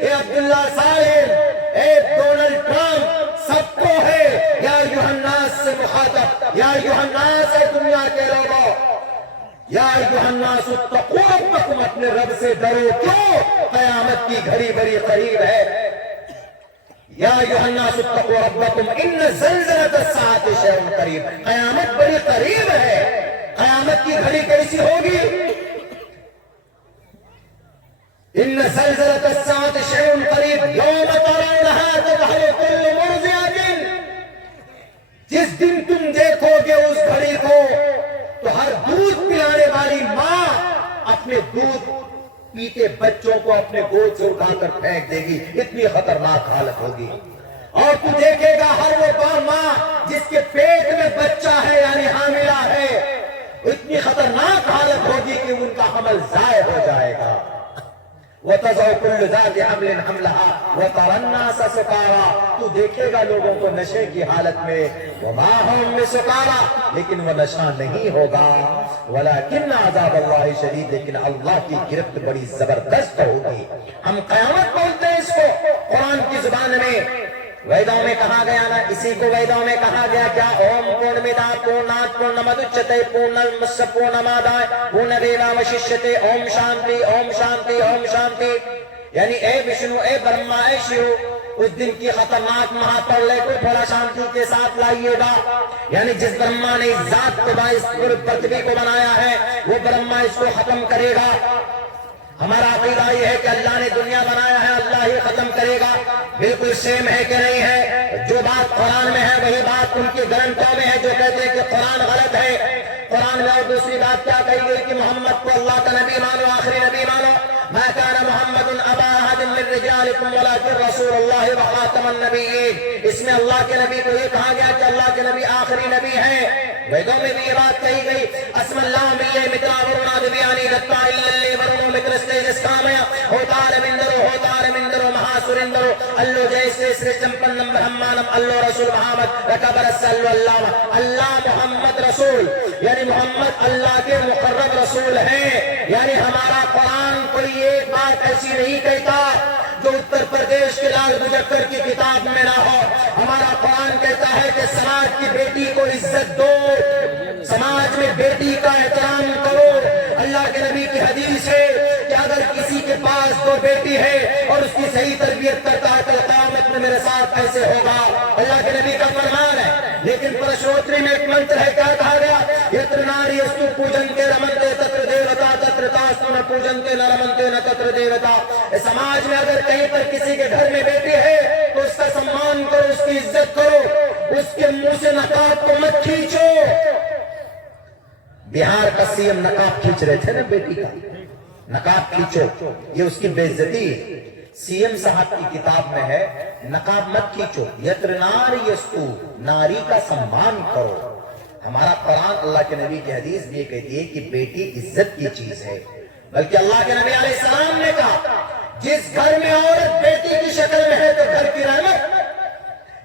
اے عبداللہ صاحب, اے ڈونلڈ ٹرمپ, سب کو ہے یا ایھا الناس سے مخاطب. یا ایھا الناس, اے دنیا کے لوگوں, یا ایھا الناس اتقوا ربکم, اپنے رب سے ڈرو. کیوں؟ قیامت کی گھڑی بڑی قریب ہے. یا ایھا الناس اتقوا ربکم ان زلزلۃ الساعۃ شیء قریب. قیامت بڑی قریب ہے. قیامت کی گھڑی کیسی ہوگی؟ ان زلزلۃ الساعۃ شیء قریب یوم ترونها تذهل كل مرضعۃ. جس دن تم دیکھو گے اس گھڑی کو تو ہر دودھ پلانے والی ماں اپنے دودھ پیتے بچوں کو اپنے گود سے اٹھا کر پھینک دے گی. اتنی خطرناک حالت ہوگی. اور تو دیکھے گا ہر وہ ماں جس کے پیٹ میں بچہ ہے یعنی حاملہ ہے, اتنی خطرناک حالت ہوگی کہ ان کا حمل ضائع ہو جائے گا. وَتَضَعُ كُلُّ ذَاتِ حَمْلٍ حَمْلَهَا وَتَرَى النَّاسَ سُكَارَىٰ. تو دیکھے گا لوگوں کو نشے کی حالت میں. وَمَا هُم بِسُكَارَىٰ, لیکن وہ نشہ نہیں ہوگا. وَلَٰكِنَّ عَذَابَ اللَّهِ شَدِيدٌ, لیکن اللہ کی گرفت بڑی زبردست ہوگی. ہم قیامت بولتے ہیں اس کو قرآن کی زبان میں. ویدوں میں کہا گیا نا, اسی کو ویدوں میں کہا گیا کیا؟ اوم پورنمیدات پورنات پورنمدچتے پورنمس پورنمادائے پورنمیواوششیتے. اوم شانتی اوم شانتی اوم شانتی. یعنی اے وشنو, اے برہما, اے شیو, اس دن کی خطرناک مہاپرلے کو تھوڑا شانتی کے ساتھ لائیے گا. یعنی جس برہما نے اس ذات کو باعث پرتھوی کو بنایا ہے, وہ برہما اس کو ختم کرے گا. ہمارا عقیدہ یہ ہے کہ اللہ نے دنیا بنایا ہے, اللہ ہی ختم کرے گا. بالکل سیم ہے کہ نہیں ہے؟ جو بات قرآن میں ہے وہی بات ان کے گرنتھوں میں ہے جو کہتے ہیں کہ قرآن غلط ہے. قرآن میں اور دوسری بات کیا کہی گئی کہ محمد کو اللہ کا نبی مانو, آخری نبی مانو. ما كان محمد ابا احد من رجالكم ولكن رسول الله وخاتم النبيين. اس میں اللہ کے نبی کو یہ کہا گیا کہ اللہ کے نبی آخری نبی ہیں. ویدوں میں بھی یہ بات کہی گئی, اسم اللہ میے مترا ورنا دبیانی دتا اللہ ورنو مترستے جس کامیا ہوتار مندرو مہاسورندرو اللہ جیسے سرچمپن برہمانم اللہ رسول محمد رکبر صلی اللہ. اللہ محمد رسول یعنی محمد اللہ کے مقرب رسول ہیں. یعنی ہمارا قرآن کوئی ایک بات ایسی نہیں کہتا جو اتر پردیش کے لال مظفر کی کتاب میں نہ ہو. ہمارا قرآن کہتا ہے کہ سماج کی بیٹی کو عزت دو, سماج میں بیٹی کا احترام کرو. اللہ کے نبی کی حدیث ہے کہ اگر کسی کے پاس دو بیٹی ہے اور اس کی صحیح تربیت کرتا ہے کل قیامت میں میرے ساتھ ایسے ہوگا. اللہ کے نبی کا فرمان ہے. لیکن پرشوتری میں ایک منتر ہے, کیا کہا گیا؟ یتر ناری استو پوجن کے رمنتے تتر دیوتا تتر تاستو نہ پوجن کے نہ رمنتے نہ تتر دیوتا. سماج میں اگر کہیں پر کسی کے گھر میں بیٹی ہے تو اس کا سمان کرو, اس کی عزت کرو, اس کے منہ سے نقاب کو مت کھینچو. بہار کا سی ایم نقاب کھینچ رہے تھے نا بیٹی کا, نقاب کھینچو, یہ اس کی بے عزتی ہے. سی ایم صاحب کی کتاب میں ہے نقاب مت کھینچو, یتر ناری یستو, ناری کا سمان کرو. ہمارا قرآن اللہ کے نبی کی حدیث بھی یہ کہتی ہے کہ بیٹی عزت کی چیز ہے. بلکہ اللہ کے نبی علیہ السلام نے کہا جس گھر میں عورت بیٹی کی شکل میں ہے تو گھر کی رحمت,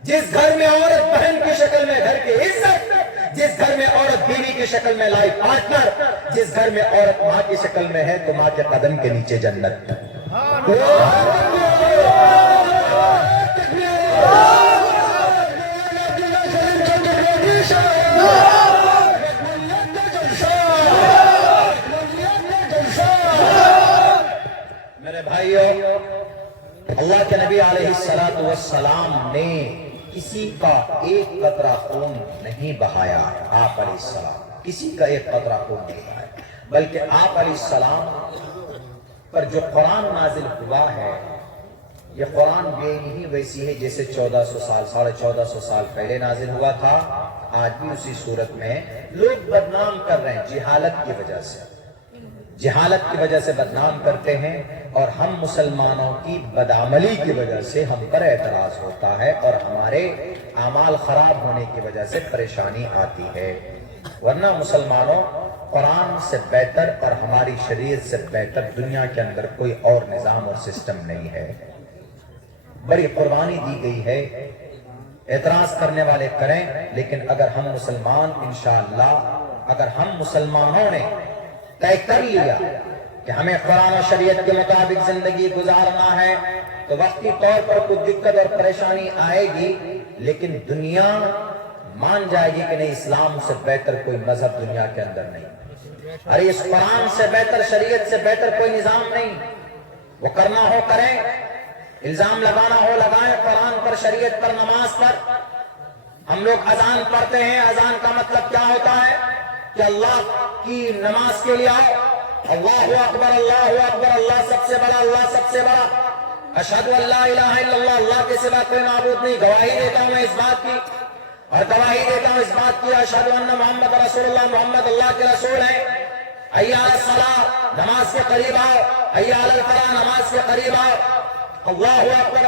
جس گھر میں عورت بہن کی شکل میں گھر کی عزت, جس گھر میں عورت بیوی کی شکل میں لائف پارٹنر, جس گھر میں عورت ماں کی شکل میں ہے تو ماں کے قدم کے نیچے جنت. میرے بھائیو, اللہ کے نبی علیہ السلام نے کسی کا ایک قطرہ خون نہیں بہایا. آپ علیہ السلام کسی کا ایک قطرہ خون نہیں بہایا, بلکہ آپ علیہ السلام پر جو قرآن نازل ہوا ہے یہ قرآن بے نہیں ویسی ہے جیسے 1400 سال 1450 سال پہلے نازل ہوا تھا. آج بھی اسی صورت میں لوگ بدنام کر رہے ہیں جہالت کی وجہ سے, جہالت کی وجہ سے بدنام کرتے ہیں, اور ہم مسلمانوں کی بدعملی کی وجہ سے ہم پر اعتراض ہوتا ہے اور ہمارے اعمال خراب ہونے کی وجہ سے پریشانی آتی ہے. ورنہ مسلمانوں قرآن سے بہتر اور ہماری شریعت سے بہتر دنیا کے اندر کوئی اور نظام اور سسٹم نہیں ہے. بڑی قربانی دی گئی ہے, اعتراض کرنے والے کریں, لیکن اگر ہم مسلمان انشاءاللہ اگر ہم مسلمانوں نے طے کر لیا کہ ہمیں قرآن و شریعت کے مطابق زندگی گزارنا ہے تو وقتی طور پر کچھ دقت اور پریشانی آئے گی, لیکن دنیا مان جائے گی کہ نہیں اسلام سے بہتر کوئی مذہب دنیا کے اندر نہیں, ارے اس قرآن سے بہتر شریعت سے بہتر کوئی نظام نہیں. وہ کرنا ہو کریں, الزام لگانا ہو لگائیں, قرآن پر شریعت پر نماز پر. ہم لوگ اذان پڑھتے ہیں, اذان کا مطلب کیا ہوتا ہے کہ اللہ کی نماز کے لیے آؤ, اللہ اکبر اللہ سب سے بڑا, اللہ سب سے بڑا, اشہد ان لا الہ الا اللہ, اللہ کے سوا کوئی معبود نہیں. گواہی دیتا ہوں میں اس بات کی, اور گواہی دیتا ہوں اس بات کی اشہد ان محمد رسول اللہ, محمد اللہ کے رسول ہیں. حی علی الصلاۃ, نماز کے قریب آؤ, حی علی الفلاح, نماز کے قریب آؤ, اللہ اکبر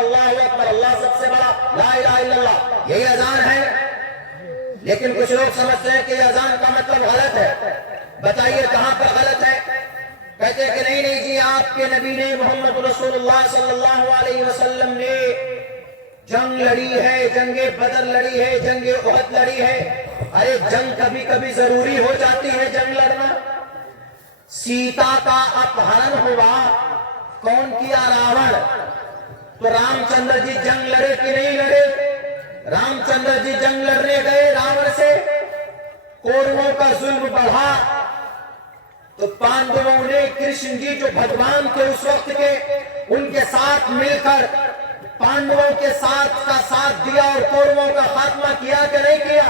اللہ سب سے بڑا, لا الہ الا اللہ, یہی اذان ہے. لیکن کچھ لوگ سمجھتے ہیں کہ یہ اذان کا مطلب غلط ہے. بتائیے کہاں پر غلط ہے؟ کہتے ہیں کہ نہیں جی, آپ کے نبی نے محمد رسول اللہ صلی اللہ علیہ وسلم نے جنگ لڑی ہے, جنگ بدر لڑی ہے, جنگ احد لڑی ہے. ارے جنگ کبھی کبھی ضروری ہو جاتی ہے, جنگ لڑنا. سیتا کا اپہرن ہوا, کون کیا؟ راون. تو رام چندر جی جنگ لڑے کہ نہیں لڑے؟ رام چندر جی جنگ لڑنے گئے راون سے, کوروں کا ظلم بڑھا تو پانڈووں نے کرشن جی جو بھگوان کے اس وقت کے, ان کے ساتھ مل کر پانڈووں کے ساتھ کا ساتھ دیا اور کوروں کا خاتمہ کیا کہ نہیں کیا؟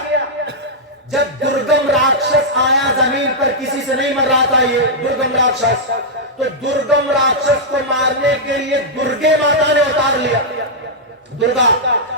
جب درگم راکشس آیا زمین پر, کسی سے نہیں مر رہا تھا یہ درگم راکشس, تو درگم راکشس کو مارنے کے لیے درگے ماتا نے اتار لیا. درگا,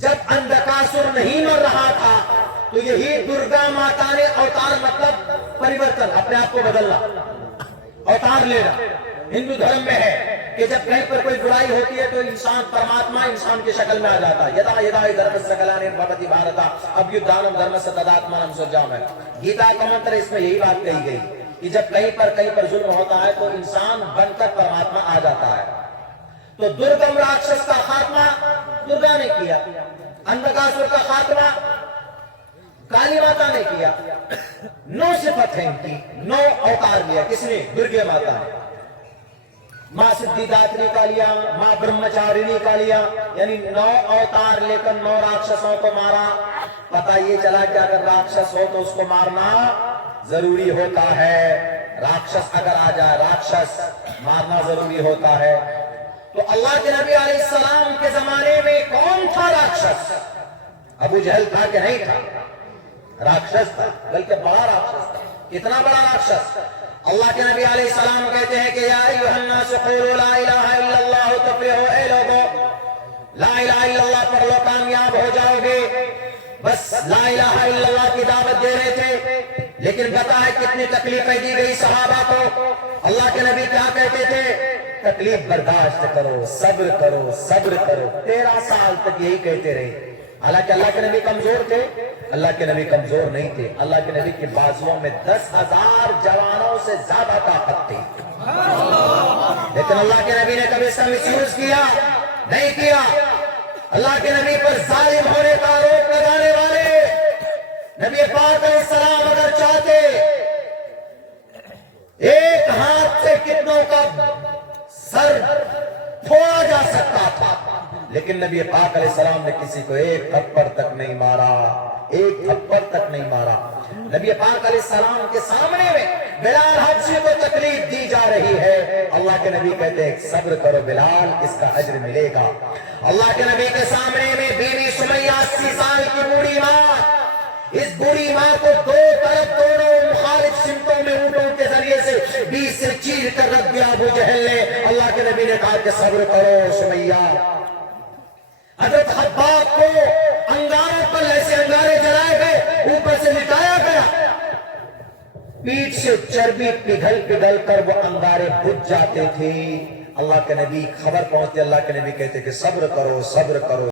جب اندکاسر نہیں مر رہا تھا تو یہی درگا ماتا نے اوتار, مطلب پریورتن, اپنے آپ کو بدلنا, اوتار لینا. ہندو دھرم میں ہے کہ جب کہیں پر کوئی برائی ہوتی ہے تو انسان پرماتما انسان کی شکل میں آ جاتا ہے. یدا یدا دھرمس کلانم بھوتی بھارتا ابھیدھانم دھرمس تداتمانم سجامہ. گیتا کا منتر اس میں یہی بات کہی گئی کہ جب کہیں پر ظلم ہوتا ہے تو انسان بن کر پرماتما آ جاتا ہے. تو درگم راکشس کا خاتمہ درگا نے کیا, اندکاسر کا خاتمہ کالی ماتا نے کیا. 9 صفت ہیں ان کی, 9 اوتار لیا. کس نے؟ درگے ماتا نے. ماں سدھی داتری کا لیا, ماں برہمچارینی کا لیا, یعنی 9 اوتار لے کر 9 راکشسوں کو مارا. پتا یہ چلا کہ اگر راکشس ہو تو اس کو مارنا ضروری ہوتا ہے. راکشس اگر آ جائے راکشس مارنا ضروری ہوتا ہے. تو اللہ کے نبی علیہ السلام کے زمانے میں کون تھا راکشس؟ ابو جہل تھا کہ نہیں تھا؟ راکشس تھا، بلکہ بڑا راکشس تھا. کتنا بڑا راکشس؟ اللہ کے نبی علیہ السلام کہتے ہیں کہ یا ایھا الناس قولوا لا الہ الا اللہ تفلحوا. اے لوگو لا الہ الا اللہ پڑھ لو کامیاب ہو جاؤ گے. بس لا الہ الا اللہ کی دعوت دے رہے تھے، لیکن پتہ ہے کتنی تکلیفیں دی گئی صحابہ کو. اللہ کے نبی کیا کہتے تھے؟ تکلیف برداشت کرو، صبر کرو، صبر کرو. 13 سال تک یہی کہتے رہے. حالانکہ اللہ کے نبی کمزور تھے؟ اللہ کے نبی کمزور نہیں تھے. اللہ کے نبی کے بازوؤں میں 10,000 جوانوں سے زیادہ طاقت تھی. لیکن اللہ کے نبی نے کبھی اس کا مس یوز کیا نہیں کیا. اللہ کے نبی پر ظالم ہونے کا آروپ لگانے والے نبی پاک علیہ السلام اگر چاہتے ایک ہاتھ سے کتنوں کا سر پھوڑا جا سکتا تھا، لیکن نبی پاک علیہ السلام نے کسی کو ایک تھپڑ تک نہیں مارا، ایک تھپڑ تک نہیں مارا. نبی پاک علیہ السلام کے سامنے میں بلال حبشی کو تکلیف دی جا رہی ہے. اللہ کے نبی کہتے ہیں صبر کرو بلال، اس کا اجر ملے گا. اللہ کے نبی کے سامنے میں بیوی سمیہ 80 سال کی بوڑھی ماں، اس بوڑھی ماں کو دو طرف دونوں مخالف سمتوں میں اونٹوں کے ذریعے سے 20 سے چیر کر رکھ دیا ابو جہل نے. اللہ کے نبی نے کہا کہ صبر کرو سمیہ. حضرت خباب کو انگاروں پر ایسے انگارے جلائے گئے، اوپر سے لٹایا گیا، پیٹ سے چربی پگھل پگھل کر وہ انگارے بجھ جاتے تھے. اللہ کے نبی خبر پہنچتے، اللہ کے نبی کہتے کہ صبر کرو صبر کرو.